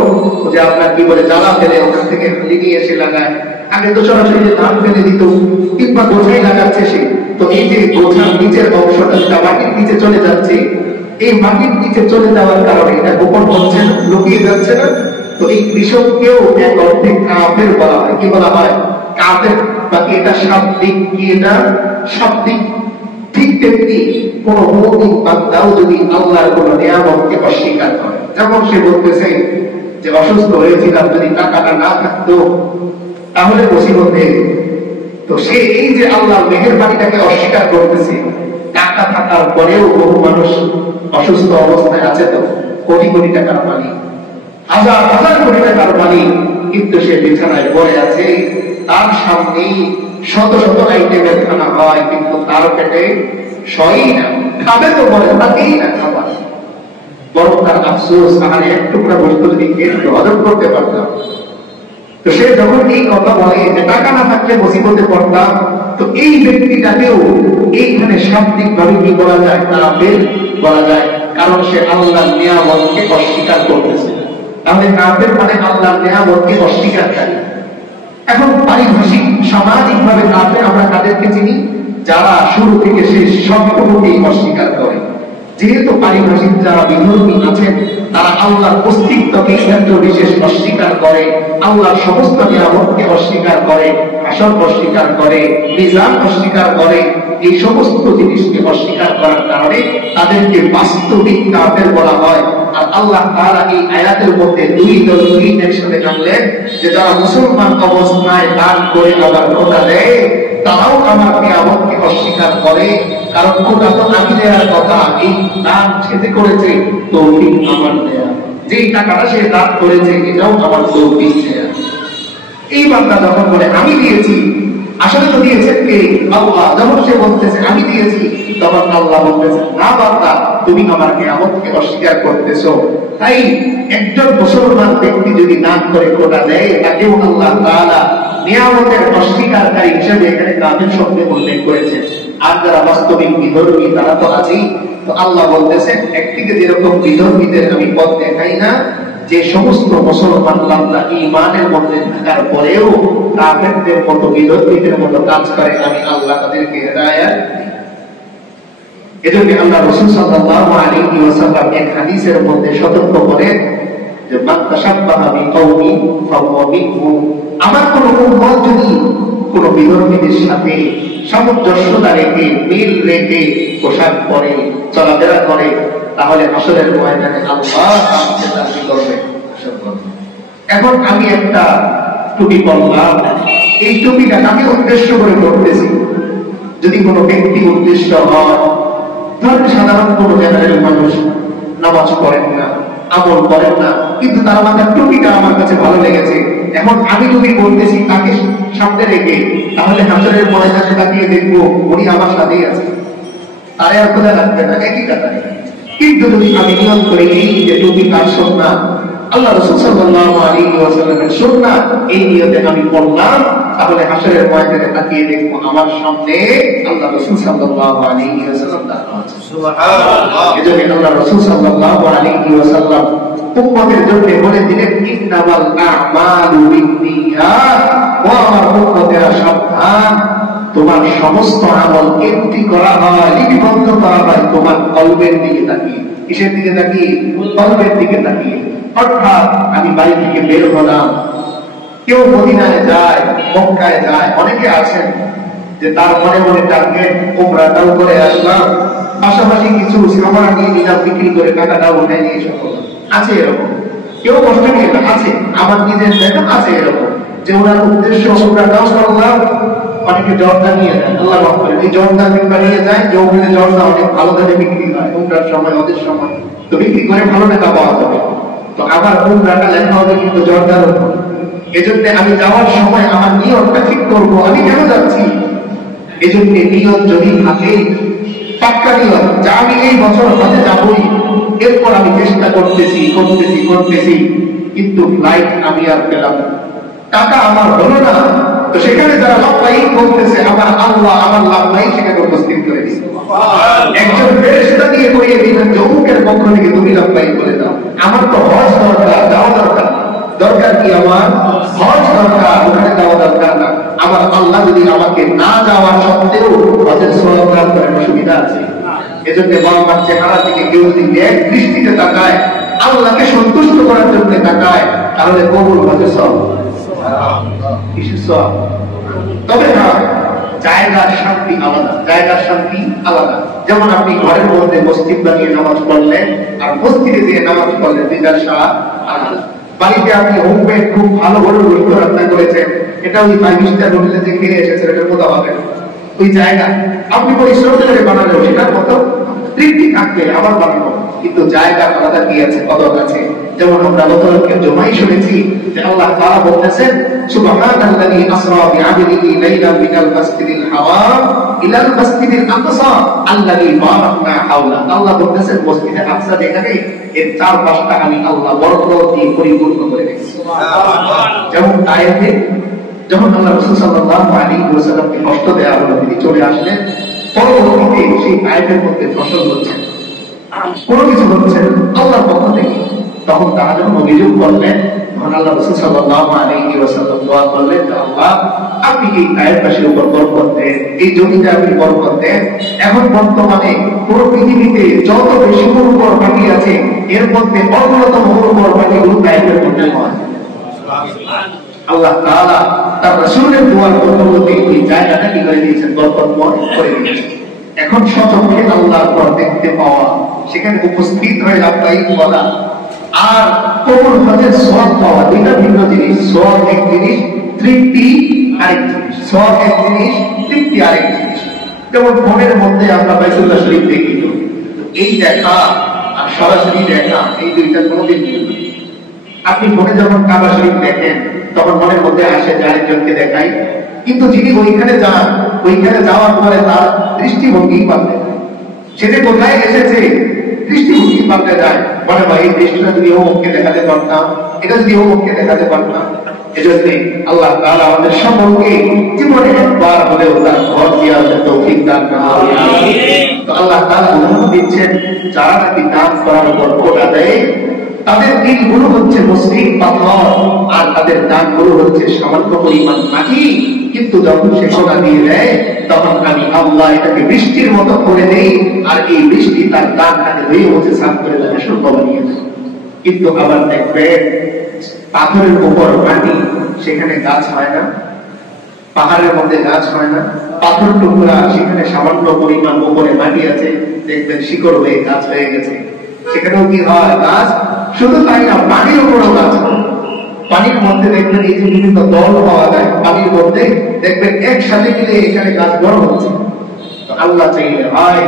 যে আপনার কি বলে জ্বালা ফেলে ওখান থেকে খালি নিয়ে এসে লাগায়। আগে তো সরাসরি ধান ফেলে দিত কিংবা গোছাই লাগাচ্ছে সে। তো এই যে গোছার নিচের অংশটা যেটা মাটির নিচে চলে যাচ্ছে, এই মাটির নিচে চলে যাওয়ার কারণে এটা গোপন হচ্ছে না, লুকিয়ে যাচ্ছে না। তো এই কৃষককেও এক অর্থে কাফের বলা হয়। কি বলা হয়? কাফের। বাকি এটা শাব্দিক, কি এটা শাব্দিক। ঠিক তেমনি কোন মুমিন বান্দাও যদি আল্লাহর কোন নিয়ামতকে অস্বীকার করে, যেমন সে বলতেছে যে অসুস্থ হয়েছিলাম, যদি টাকাটা না থাকতো তাহলে মুসিবত হয়ে যেত। তো সে এই যে আল্লাহর মেহেরবানিটাকে অস্বীকার করতেছে, টাকা থাকার পরেও বহু মানুষ অসুস্থ অবস্থায় আছে, তো কোটি কোটি টাকার মালিক, হাজার হাজার কোটি টাকার মালিক, কিন্তু সে বিছানায় পড়ে আছে, তার সামনেই শত শত আইটেমের খানা হয়, কিন্তু তার পেটে সয়ই না, খাবে তো বলে তাকেই না খাবার। বরং তার আফসোস, তাহলে এক টুকরা বস্তু যদি একটু হজম করতে পারতাম। তো সে যখন এই কথা বলে যে টাকা না থাকলে মুসিবতে পড়তাম, তো এই ব্যক্তিটাকেও এইখানে শাব্দিক ভাবে কি বলা যায়, তারা বের বলা যায়, কারণ সে আল্লাহর নিয়ামতকে অস্বীকার করতেছে। তাহলে কাফের মানে আল্লাহর নিয়ামতকে অস্বীকারকারী। এখন পারিভাষিক সামাজিক ভাবে কাফের আমরা কাদেরকে চিনি? যারা শুরু থেকে শেষ সবটুকুকে অস্বীকার করে। যেহেতু পারিভাষিক যারা বিধর্মী আছেন, তারা আল্লাহর অস্তিত্বকে ক্ষেত্র বিশেষ অস্বীকার করে, আল্লাহর সমস্ত নিয়ামতকে অস্বীকার করে, হাসর অস্বীকার করে, মিজান অস্বীকার করে। এই সমস্ত জিনিসকে অস্বীকার করার কারণে তাদেরকে বাস্তবিক কাফের বলা হয়। আর আল্লাহ তাআলা এই আয়াতের মধ্যে দুই দল দুই একসাথে জানলেন যে যারা মুসলমান অবস্থায় দান করে আবার খোদা দেয়, তারাও আমার নিয়ামতকে অস্বীকার করে, কারণ খোদা তো আমি দেওয়ার কথা, এই দান ছেদে করেছে তৌফিক আমার দেয়া, যেই টাকাটা সে দান করেছে এটাও আমার তৌফিক দেয়া। এই বান্দা যখন বলে আমি দিয়েছি, আসলে তো দিয়েছেন কে? আল্লাহ। যখন সে বলতেছে আমি দিয়েছি, তখন আল্লাহ বলতেছে না বান্দা, তুমি আমার নিয়ামতকে অস্বীকার করতেছো। তাই একজন মুসলমান ব্যক্তি যদি দান করে খোদা দেয়, তাকেও আল্লাহ তাআলা নিয়ামতের অস্বীকারী হিসেবে এখানে কাফের শব্দে উল্লেখ করেছে। আর যারা বাস্তবিক বিধর্মী তারা তো আছেই। তো আল্লাহ বলতেছেন, একদিকে যেরকম বিধর্মীদের আমি পথ দেখাই না, যে সমস্ত মুসলমান বান্দা ঈমানের মধ্যে থাকার পরেও কাফেরদের মতো বিধর্মীদের মতো কাজ করে, আমি আল্লাহ তাদেরকে হেদায়েত দিই। এজন্য আল্লাহ রাসূল সাল্লাল্লাহু আলাইহি ওয়াসাল্লাম এক হাদিসের মধ্যে সতর্ক করেন যে মান তাশাব্বাহা বিকওমি ফাহুয়া মিনহুম। আমার কোন উম্মত যদি কোন বিধর্মীদের সাথে সামঞ্জস্যতা রেখে, মিল রেখে পোশাক পরে, চলাফেরা করে, তাহলে হাসরের ময়দানে আল্লাহ তাকে শাস্তি করবে। এখন আমি একটা টুপি পরলাম, এই টুপিটা আমি উদ্দেশ্য করে করতেছি। যদি কোনো ব্যক্তি উদ্দেশ্য হয়, ধরেন সাধারণ কোনো জেনারেল মানুষ নামাজ পড়েন না, আমল করেন না, কিন্তু তার মাথার টুপিটা আমার কাছে ভালো লেগেছে, এখন আমি যদি বলতেছি তাকে সামনে রেখে, তাহলে হাসরের ময়দানে তাকিয়ে দেখবো উনি আমার সাথেই আছে, তারে আর খোদা লাগবে না, একই কথা। কিন্তু যদি আমি নিয়ত করি এই যে টুপি তার সুন্নাত, আল্লাহ রাসূল সাল্লাল্লাহু আলাইহি ওয়াসাল্লামের সুন্নাত, এই নিয়তে আমি পড়লাম, তাহলে হাসরের ময়দানে তাকিয়ে দেখবো আমার সামনে আল্লাহ রাসূল সাল্লাল্লাহু আলাইহি ওয়াসাল্লাম দাঁড়ানো আছে। সুবহানাল্লাহ। এজন্য আল্লাহ রাসূল সাল্লাল্লাহু আলাইহি ওয়াসাল্লাম উম্মতের জন্য বলে দিলেন, ইন্নামাল আ'মালু বিন্নিয়াত, ও আমার উম্মতেরা সাবধান, তোমার সমস্ত আমল এন্ট্রি করা হয়, লিপিবদ্ধ করা হয় তোমার কলবের দিকে তাকিয়ে। কিসের দিকে তাকিয়ে? কলবের দিকে তাকিয়ে। অর্থাৎ আমি বাড়ি থেকে বের হলাম, কেউ মদিনায় যায়, মক্কায় যায়, অনেকে আছেন যে তার মনে মনে টার্গেট উমরাটাও করে আসলাম, পাশাপাশি কিছু সামান নিয়ে নিলাম, বিক্রি করে টাকাটাও উঠে নিয়ে সকল আছে। এরকম কেউ কষ্ট নিয়ে আছে, আমার নিজের দেখা আছে এরকম যে ওনার উদ্দেশ্য উমরাটাও করলাম। অনেকে জর্দা নিয়ে যায়, আল্লাহ মাফ করেন, এই জর্দা নিয়ে যায় যে ওখানে জর্দা অনেক ভালো দামে বিক্রি হয়, উমরার সময় ওদের সময়, তো বিক্রি করে ভালো টাকা পাওয়া যাবে। তো আবার উমরাটা লেখা হবে কিন্তু জর্দার উপর। এজন্য আমি যাওয়ার সময় আমার নিয়তটা ঠিক করবো, আমি কেন যাচ্ছি। এজন্য নিয়ত যদি থাকে, পাক্কা নিয়ত যা আমি এই বছর হজে যাবই, এরপর আমি চেষ্টা করতেছি, কিন্তু ফ্লাইট আমি আর পেলাম না, টাকা আমার হলো না, তো সেখানে যারা লাভবাহী বলতেছে আমার আল্লাহ আমার লাভবাহী সেখানে উপস্থিত করে দিচ্ছে। একজন ফেরেশতা দিয়ে করিয়ে দিবেন যে অমুকের পক্ষ থেকে তুমি লাভবাহী করে দাও। আমার তো হজ দরকার, যাওয়া দরকার, দরকার কি আমার হজ দরকার, ওখানে যাওয়া দরকার না। আমার আল্লাহ যদি আমাকে না যাওয়ার সত্ত্বেও হজের সওয়াব দান করেন, সুবিধা আছে। এজন্য বাবার চেহারা থেকে কেউ যদি এক দৃষ্টিতে তাকায়, আল্লাহকে সন্তুষ্ট করার জন্য তাকায়, তাহলে কবুল হজের সওয়াব। তবে হ্যাঁ, জায়গার শান্তি আলাদা, জায়গার শান্তি আলাদা। যেমন আপনি ঘরের মধ্যে মসজিদ বানিয়ে নামাজ পড়লেন আর মসজিদে গিয়ে নামাজ পড়লেন, দুইটার স্বাদ আলাদা। বাড়িতে আপনি হোমমেড খুব ভালো ভালো গোস্ত রান্না করেছেন, এটা ওই 5 স্টার হোটেলে যে খেয়ে এসেছেন এটার মতো হবে না। ওই জায়গা আপনি পরিশ্রম করে বানালেও সেটার মতো তৃপ্তি থাকবে আবার বানানো, কিন্তু জায়গা আলাদা কি আছে, কদর আছে। যেমন আমরা গতকালকে জমাই শুনেছি যে আল্লাহ তাআলা বলতেছেন সুবহানাল্লাযী আসরা বিআবদিহি লাইলাম মিনাল মাসজিদিল হারাম ইলাল মাসজিদিল আকসা আল্লাযী বারাকনা হাওলা। আল্লাহ বলতেছেন মসজিদে আকসা যেখানে, এর চারপাশটা আমি আল্লাহ বরকত দিয়ে পরিপূর্ণ করে রেখেছি। সুবহানাল্লাহ। যেমন আয়াতে যখন আল্লাহ রাসূল সাল্লাল্লাহু আলাইহি ওয়াসাল্লামকে কষ্ট দেওয়া হলো, তিনি চলে আসলেন, পরবর্তীতে সেই আয়াতের মধ্যে ফসল হচ্ছে, কোনো কিছু হচ্ছে আল্লাহর পক্ষ থেকে। তখন তারা যখন অভিযোগ করলেন, তখন আল্লাহ রাসূল সাল্লাল্লাহু আলাইহি ওয়াসাল্লাম দোয়া করলেন যে আল্লাহ আপনি এই আয়াতবাসীর উপর বরকত দেন, এই জমিতে আপনি বরকত দেন। এখন বর্তমানে পুরো পৃথিবীতে যত বেশি উর্বর মাটি আছে এর মধ্যে অন্যতম উর্বর মাটিগুলো আয়াতের মধ্যে হয়। আল্লাহ তাআলা তার রাসূলের দোয়ার বরকতে এই জায়গাটা কি করে দিয়েছেন, বরকতময় করে দিয়েছেন। এখন সচক্ষে আল্লাহর পর দেখতে পাওয়া, সেখানে উপস্থিত হয়ে লাব্বাইক বলা আর কবুল হজের সওয়াব পাওয়া, দুইটা ভিন্ন জিনিস। সওয়াব এক জিনিস, তৃপ্তি আরেক জিনিস। সওয়াব এক জিনিস, তৃপ্তি আরেক জিনিস। যেমন ফোনের মধ্যে আমরা বাইতুল্লাহ শরীফ দেখি, তো এই দেখা আর সরাসরি দেখা এই দুইটা কোনোদিন মিল না। আপনি ফোনে যখন কাবা শরীফ দেখেন তখন মনের মধ্যে আসে যে আরেকজনকে দেখাই, কিন্তু যিনি ওইখানে যান, ওইখানে যাওয়ার পরে তার দৃষ্টিভঙ্গি পাল্টে যায়। সে যে কোথায় এসেছে দৃষ্টিভঙ্গি পাল্টে যায়, মনে হয় এই দৃষ্টিটা যদি অমুককে দেখাতে পারতাম, এটা যদি অমুককে দেখাতে পারতাম। এজন্য আল্লাহ তাআলা আমাদের সকলকে জীবনে একবার হলেও তার ঘর জিয়ারতের তৌফিক দান করুন। তো আল্লাহ তাআলা উদাহরণ দিচ্ছেন, যারা নাকি দান করার উপর কোটা দেয় তাদের দিলগুলো হচ্ছে মসৃণ পাথর আর তাদের দানগুলো হচ্ছে সামান্য পরিমাণ মাটি, কিন্তু যখন সে সোনা দিয়ে দেয় তখন আমি আল্লাহ এটাকে বৃষ্টির মতো করে দেই আর এই বৃষ্টি তার দানটাকে ধুয়ে মুছে সাফ করে তাকে শুদ্ধ বানিয়ে দেয়। কিন্তু আবার দেখবেন পাথরের উপর মাটি, সেখানে গাছ হয় না, পাহাড়ের মধ্যে গাছ হয় না, পাথর টুকরা সেখানে সামান্য পরিমাণ উপরে মাটি আছে, দেখবেন শিকড় হয়ে গাছ হয়ে গেছে। সেখানেও কি হয়, গাছ। শুধু তাই না, পানির উপরও গাছ হয়। পানির মধ্যে দেখবেন এই যে বিভিন্ন দল পাওয়া যায়, পানির মধ্যে দেখবেন একসাথে মিলে এখানে গাছ বড় হচ্ছে। তো আল্লাহ চাইলে হয়,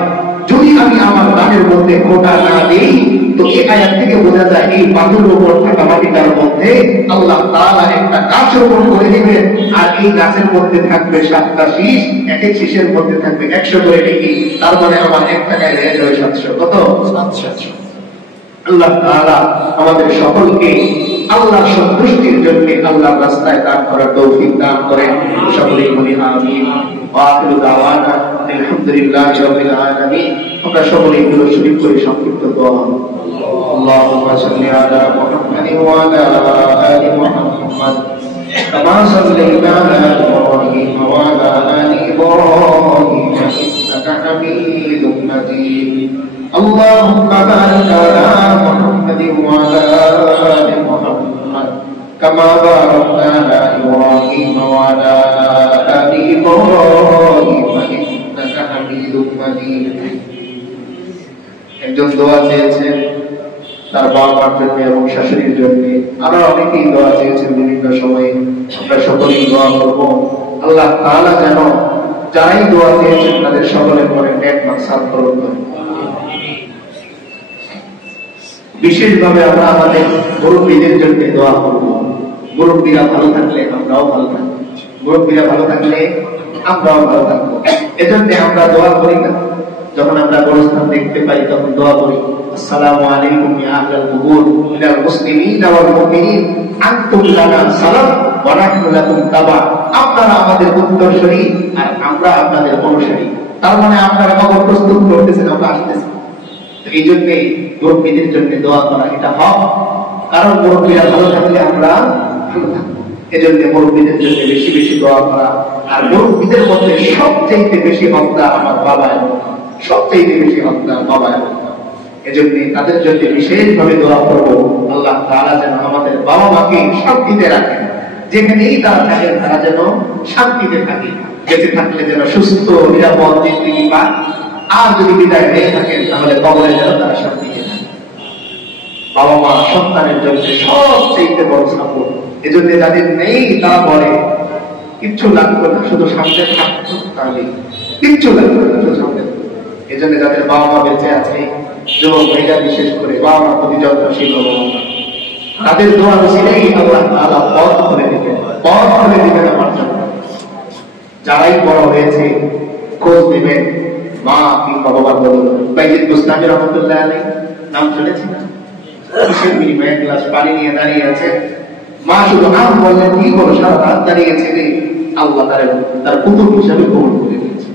যদি আমি আমার দানের মধ্যে খোটা না দিই, তো এই আয়াত থেকে বোঝা যায় এই পাথরের উপর থাকা মাটিটার মধ্যে আল্লাহ তাআলা একটা গাছ রোপণ করে দিবেন, আর এই গাছের মধ্যে থাকবে 7টা শীষ, এক এক শীষের মধ্যে থাকবে 100 করে নেকি। তার মানে আমার 1 টাকায় হয়ে যাবে 700। কত? 700। আল্লাহ তাআলা আমাদের সকলকে আল্লাহর সন্তুষ্টির জন্য আল্লাহর রাস্তায় দান করার তৌফিক দান করেন। সকলেই বলি আমিন। ওয়া আখিরু দাওয়ানা আলহামদুলিল্লাহি রাব্বিল আলামিন। আমরা সকলেই মিলে শরীক করে সংক্ষিপ্ত দোয়া। আল্লাহুম্মা সাল্লি আলা মুহাম্মাদিন ওয়া আলা আলি মুহাম্মাদ কামা সাল্লাইতা আলা ইব্রাহিম ওয়া আলা আলি ইব্রাহিম ইন্নাকা হামিদুম মাজিদ। اللهم بارك على محمد وعلى آل محمد كما باركت على إبراهيم وعلى آل إبراهيم إنك حميد مجيد। একজন দোয়া চেয়েছেন তার বাবা মার জন্য এবং শাশুড়ির জন্য, আরো অনেকেই দোয়া চেয়েছেন বিভিন্ন সময়ে। আমরা সকলেই দোয়া করব আল্লাহ তাআলা যেন যারাই দোয়া চেয়েছেন তাদের সকলের মনে নেক মাকসাদ পূরণ করেন। বিশেষভাবে আমরা আমাদের মুরব্বীদের জন্য দোয়া করব। মুরব্বীরা ভালো থাকলে আমরাও ভালো থাকবো, মুরব্বীরা ভালো থাকলে আমরাও ভালো থাকবো। এজন্য আমরা দোয়া করি না, যখন আমরা গোরস্থান দেখতে পাই তখন দোয়া করি, আসসালামু আলাইকুম ইয়া আহলাল কুবুর মিনাল মুসলিমিন ওয়াল মুমিনিন আনতুম লানা সালাম ওয়া নাহনু লাকুম তাবা। আপনারা আমাদের উত্তরসূরি আর আমরা আপনাদের অনুসারী। তার মানে আপনারা কবর প্রস্তুত করতেছেন, আমরা আসতেছি। এই জন্য মুরব্বীদের জন্য দোয়া করা এটা হক, কারণ মুরব্বীরা ভালো থাকলে আমরা ভালো থাকবো। এজন্য মুরব্বীদের জন্য বেশি বেশি দোয়া করা। আর মুরব্বীদের মধ্যে সবচেয়ে বেশি হকদার আমার বাবা এবং সবচেয়ে বেশি হকদার বাবা এবং এজন্য তাদের জন্য বিশেষভাবে দোয়া করবো, আল্লাহ তাআলা যেন আমাদের বাবা মাকে শান্তিতে রাখেন, যেখানেই তারা থাকেন তারা যেন শান্তিতে থাকে। বেঁচে থাকলে যেন সুস্থ নিরাপদ জিন্দেগি পান, আর যদি বিদায় হয়ে থাকেন তাহলে কবরে যেন তারা শান্তিতে থাকে। বাবা মা সন্তানের জন্য সবচেয়ে বড় সাপোর্ট। এজন্য যাদের নেই তারা বলে কিচ্ছু লাগতো না, শুধু সামনে থাকতো তাহলে কিচ্ছু লাগতো না, শুধু সামনে। এজন্য যাদের বাবা মা বেঁচে আছে, যুবক ভাইরা বিশেষ করে বাবা মার প্রতি যত্নশীল হবো, তাদের দোয়া ছিলেই আল্লাহ তাআলা পথ খুলে দিবেন, পথ খুলে দিবেন আমার জন্য। যারাই বড় হয়েছে খোঁজ দিবেন মা কিংবা বাবার বলুন। বাইজিদ বুস্তামি রহমতুল্লাহ আলাইহি নাম শুনেছেন না? কিসের বিনিময়ে গ্লাস পানি নিয়ে দাঁড়িয়ে আছে, মা শুধু নাম বললেন, কি বলো সারা রাত দাঁড়িয়েছে রে, আল্লাহ তার কুতুব হিসাবে কবুল করে দিয়েছে।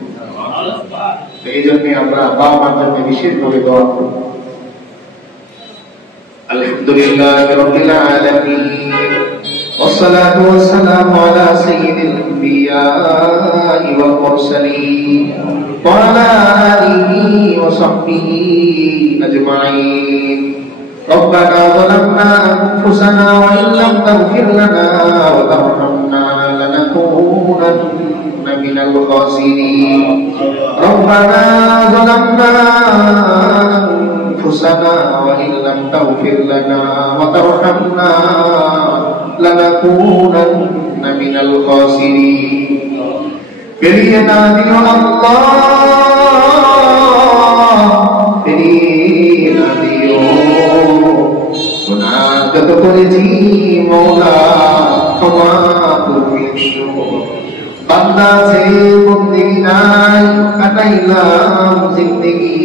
এই জন্য আমরা বাবা মার জন্য বিশেষভাবে দোয়া করি। আলহামদুলিল্লাহ রাব্বিল আলামিন, والصلاة والسلام على سيد الأنبياء والمرسلين وعلى آله وصحبه أجمعين. ربنا ظلمنا أنفسنا وإن لم تغفر لنا وترحمنا لنكونن من الخاسرين. ربنا ظلمنا أنفسنا وإن لم تغفر لنا وترحمنا لنكونن من الخاسرين. فليه نادي الله، فليه نادي মুনাজাত করেছি মওলা ক্ষমা করবে। বান্দা সে বন্দেগি নাই কাটাইলাম জিন্দেগি,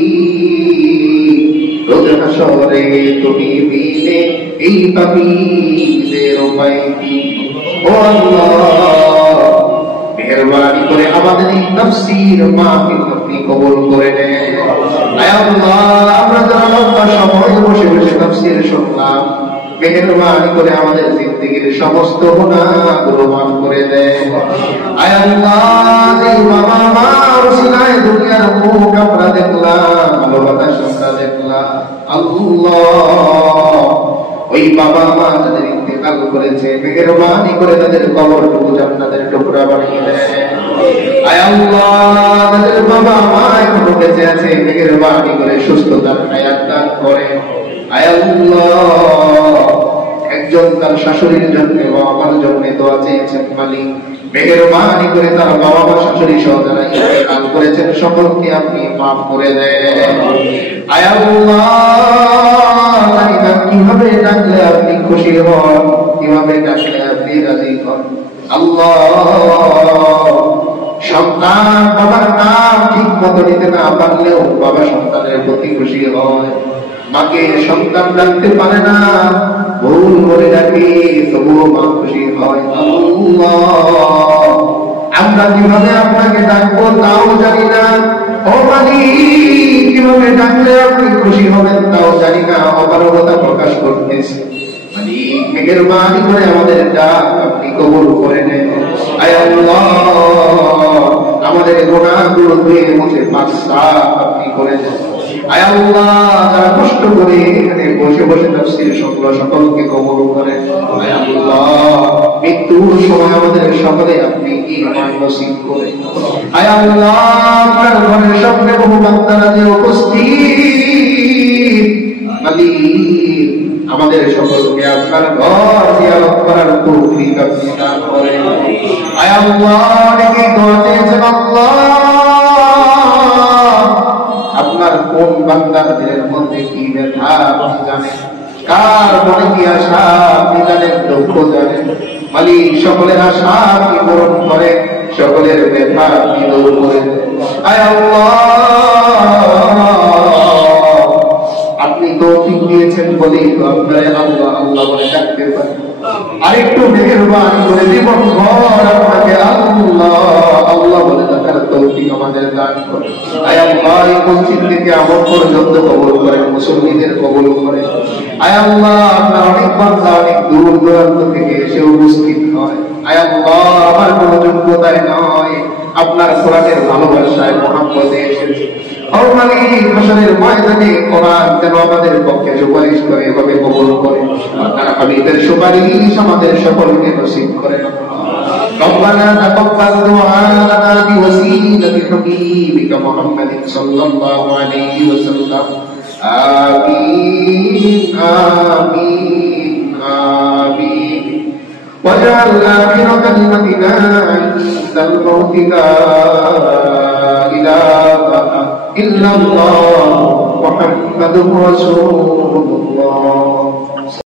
রোজ হাসরে তুমি বিনে এই পাপীদের উপায় কি? ও আল্লাহ মেহেরবানি করে আমাদের এই তাফসীর মাহফিল আপনি কবুল করে নেন। আয় আল্লাহ আমরা যারা লম্বা সময় বসে বসে তাফসীর শুনলাম, মেহেরবানি করে আমাদের জিন্দেগীর সমস্ত গুনাহগুলো মাফ করে দেন। আয় আল্লাহ এই বাবা মার উসিলায় দুনিয়ার মুখ আমরা দেখলাম, আলো বাতাস আমরা দেখলাম, আল্লাহ ওই বাবা মা যাদের ইন্তেকাল করেছে মেহেরবানি করে তাদের কবরটুকু জান্নাতের টুকরা বানিয়ে দেন। আয় আল্লাহ যাদের বাবা মা এখনো বেঁচে আছে মেহেরবানি করে সুস্থতার হায়াত দান করেন। আয় আল্লাহ একজন তার শাশুড়ির জন্য বাবা মার জন্য দোয়া চেয়েছেন, মালিক মেহেরবানি করে তার বাবা মা শাশুড়ি সহ যারা ইন্তেকাল করেছেন সকলকে আপনি মাফ করে দেন। আয় আল্লাহ কিভাবে ডাকলে আপনি খুশি হন, কিভাবে ডাকলে আপনি রাজি হন। আল্লাহ সন্তান বাবার নাম ঠিক মতো নিতে না পারলেও বাবা সন্তানের প্রতি খুশি হয়, মাকে সন্তান ডাকতে পারে না, ভুল করে ডাকে তবুও মা খুশি হয়। আল্লাহ আমরা কিভাবে আপনাকে ডাকবো তাও জানি না, ও মালিক কিভাবে ডাকলে আপনি খুশি হবেন তাও জানি না, অপারগতা প্রকাশ করতেছি। মালিক মেহেরবানি করে আমাদের ডাক আপনি কবুল করে নেন। আয় আল্লাহ আমাদের গুনাহগুলো ধুয়ে মুছে পাক সাফ আপনি করে দেন। আয় আল্লাহ যারা কষ্ট করে এখানে বসে বসে তাফসীর শুনল সকলকে কবুল করেন। আয় আল্লাহ মৃত্যুর সময় আমাদের সকলে আপনি ঈমান নসিব করেন। আয় আল্লাহ আপনার ঘরের সামনে বহু বান্দারা যে উপস্থিত, মালিক আমাদের সকলকে আপনার ঘর জিয়ারত করার তৌফিক আপনি দান করেন। আয় আল্লাহ অনেকে দোয়া চেয়েছেন, আল্লাহ আপনার কোন বান্দার দিলের মধ্যে কি ব্যথা আপনি জানেন, কার মনে কি আশা আপনি জানেন, দুঃখ জানেন। মালিক সকলের আশা আপনি পূরণ করেন, সকলের ব্যথা আপনি দূর করেন। আয় আল্লাহ আপনি তৌফিক দিয়েছেন বলেই তো আপনারে আল্লাহ আল্লাহ বলে ডাকতে পারি। আরেকটু মেহেরবানি করে জীবন ভর আপনাকে আল্লাহ আল্লাহ বলে ডাকার তৌফিক আমাদের দান করুন। আয় আল্লাহ এই মসজিদ থেকে আমল পর্যন্ত কবুল করেন, মুসলমানদের কবুল করেন। আয় আল্লাহ আপনার অনেক বান্দা অনেক দূর দূরান্ত থেকে এসে উপস্থিত হয়। আয় আল্লাহ আমার কোনো যোগ্যতায় নয়, আপনার কোরআনের ভালোবাসায় মুহাম্মদে এসেছে। ও মালিক হাসরের ময়দানে কোরআন যেন আমাদের পক্ষে সুপারিশ করে, এভাবে কবুল করে। আপনার হাবিবের সুপারিশ আমাদের সকলকে নসিব করেন। ربنا تقبل دعاءنا بوسيلة حبيبك محمد صلى الله عليه وسلم آمين آمين آمين واجعل آخر كلمتنا عند الموت لا إله إلا الله محمد رسول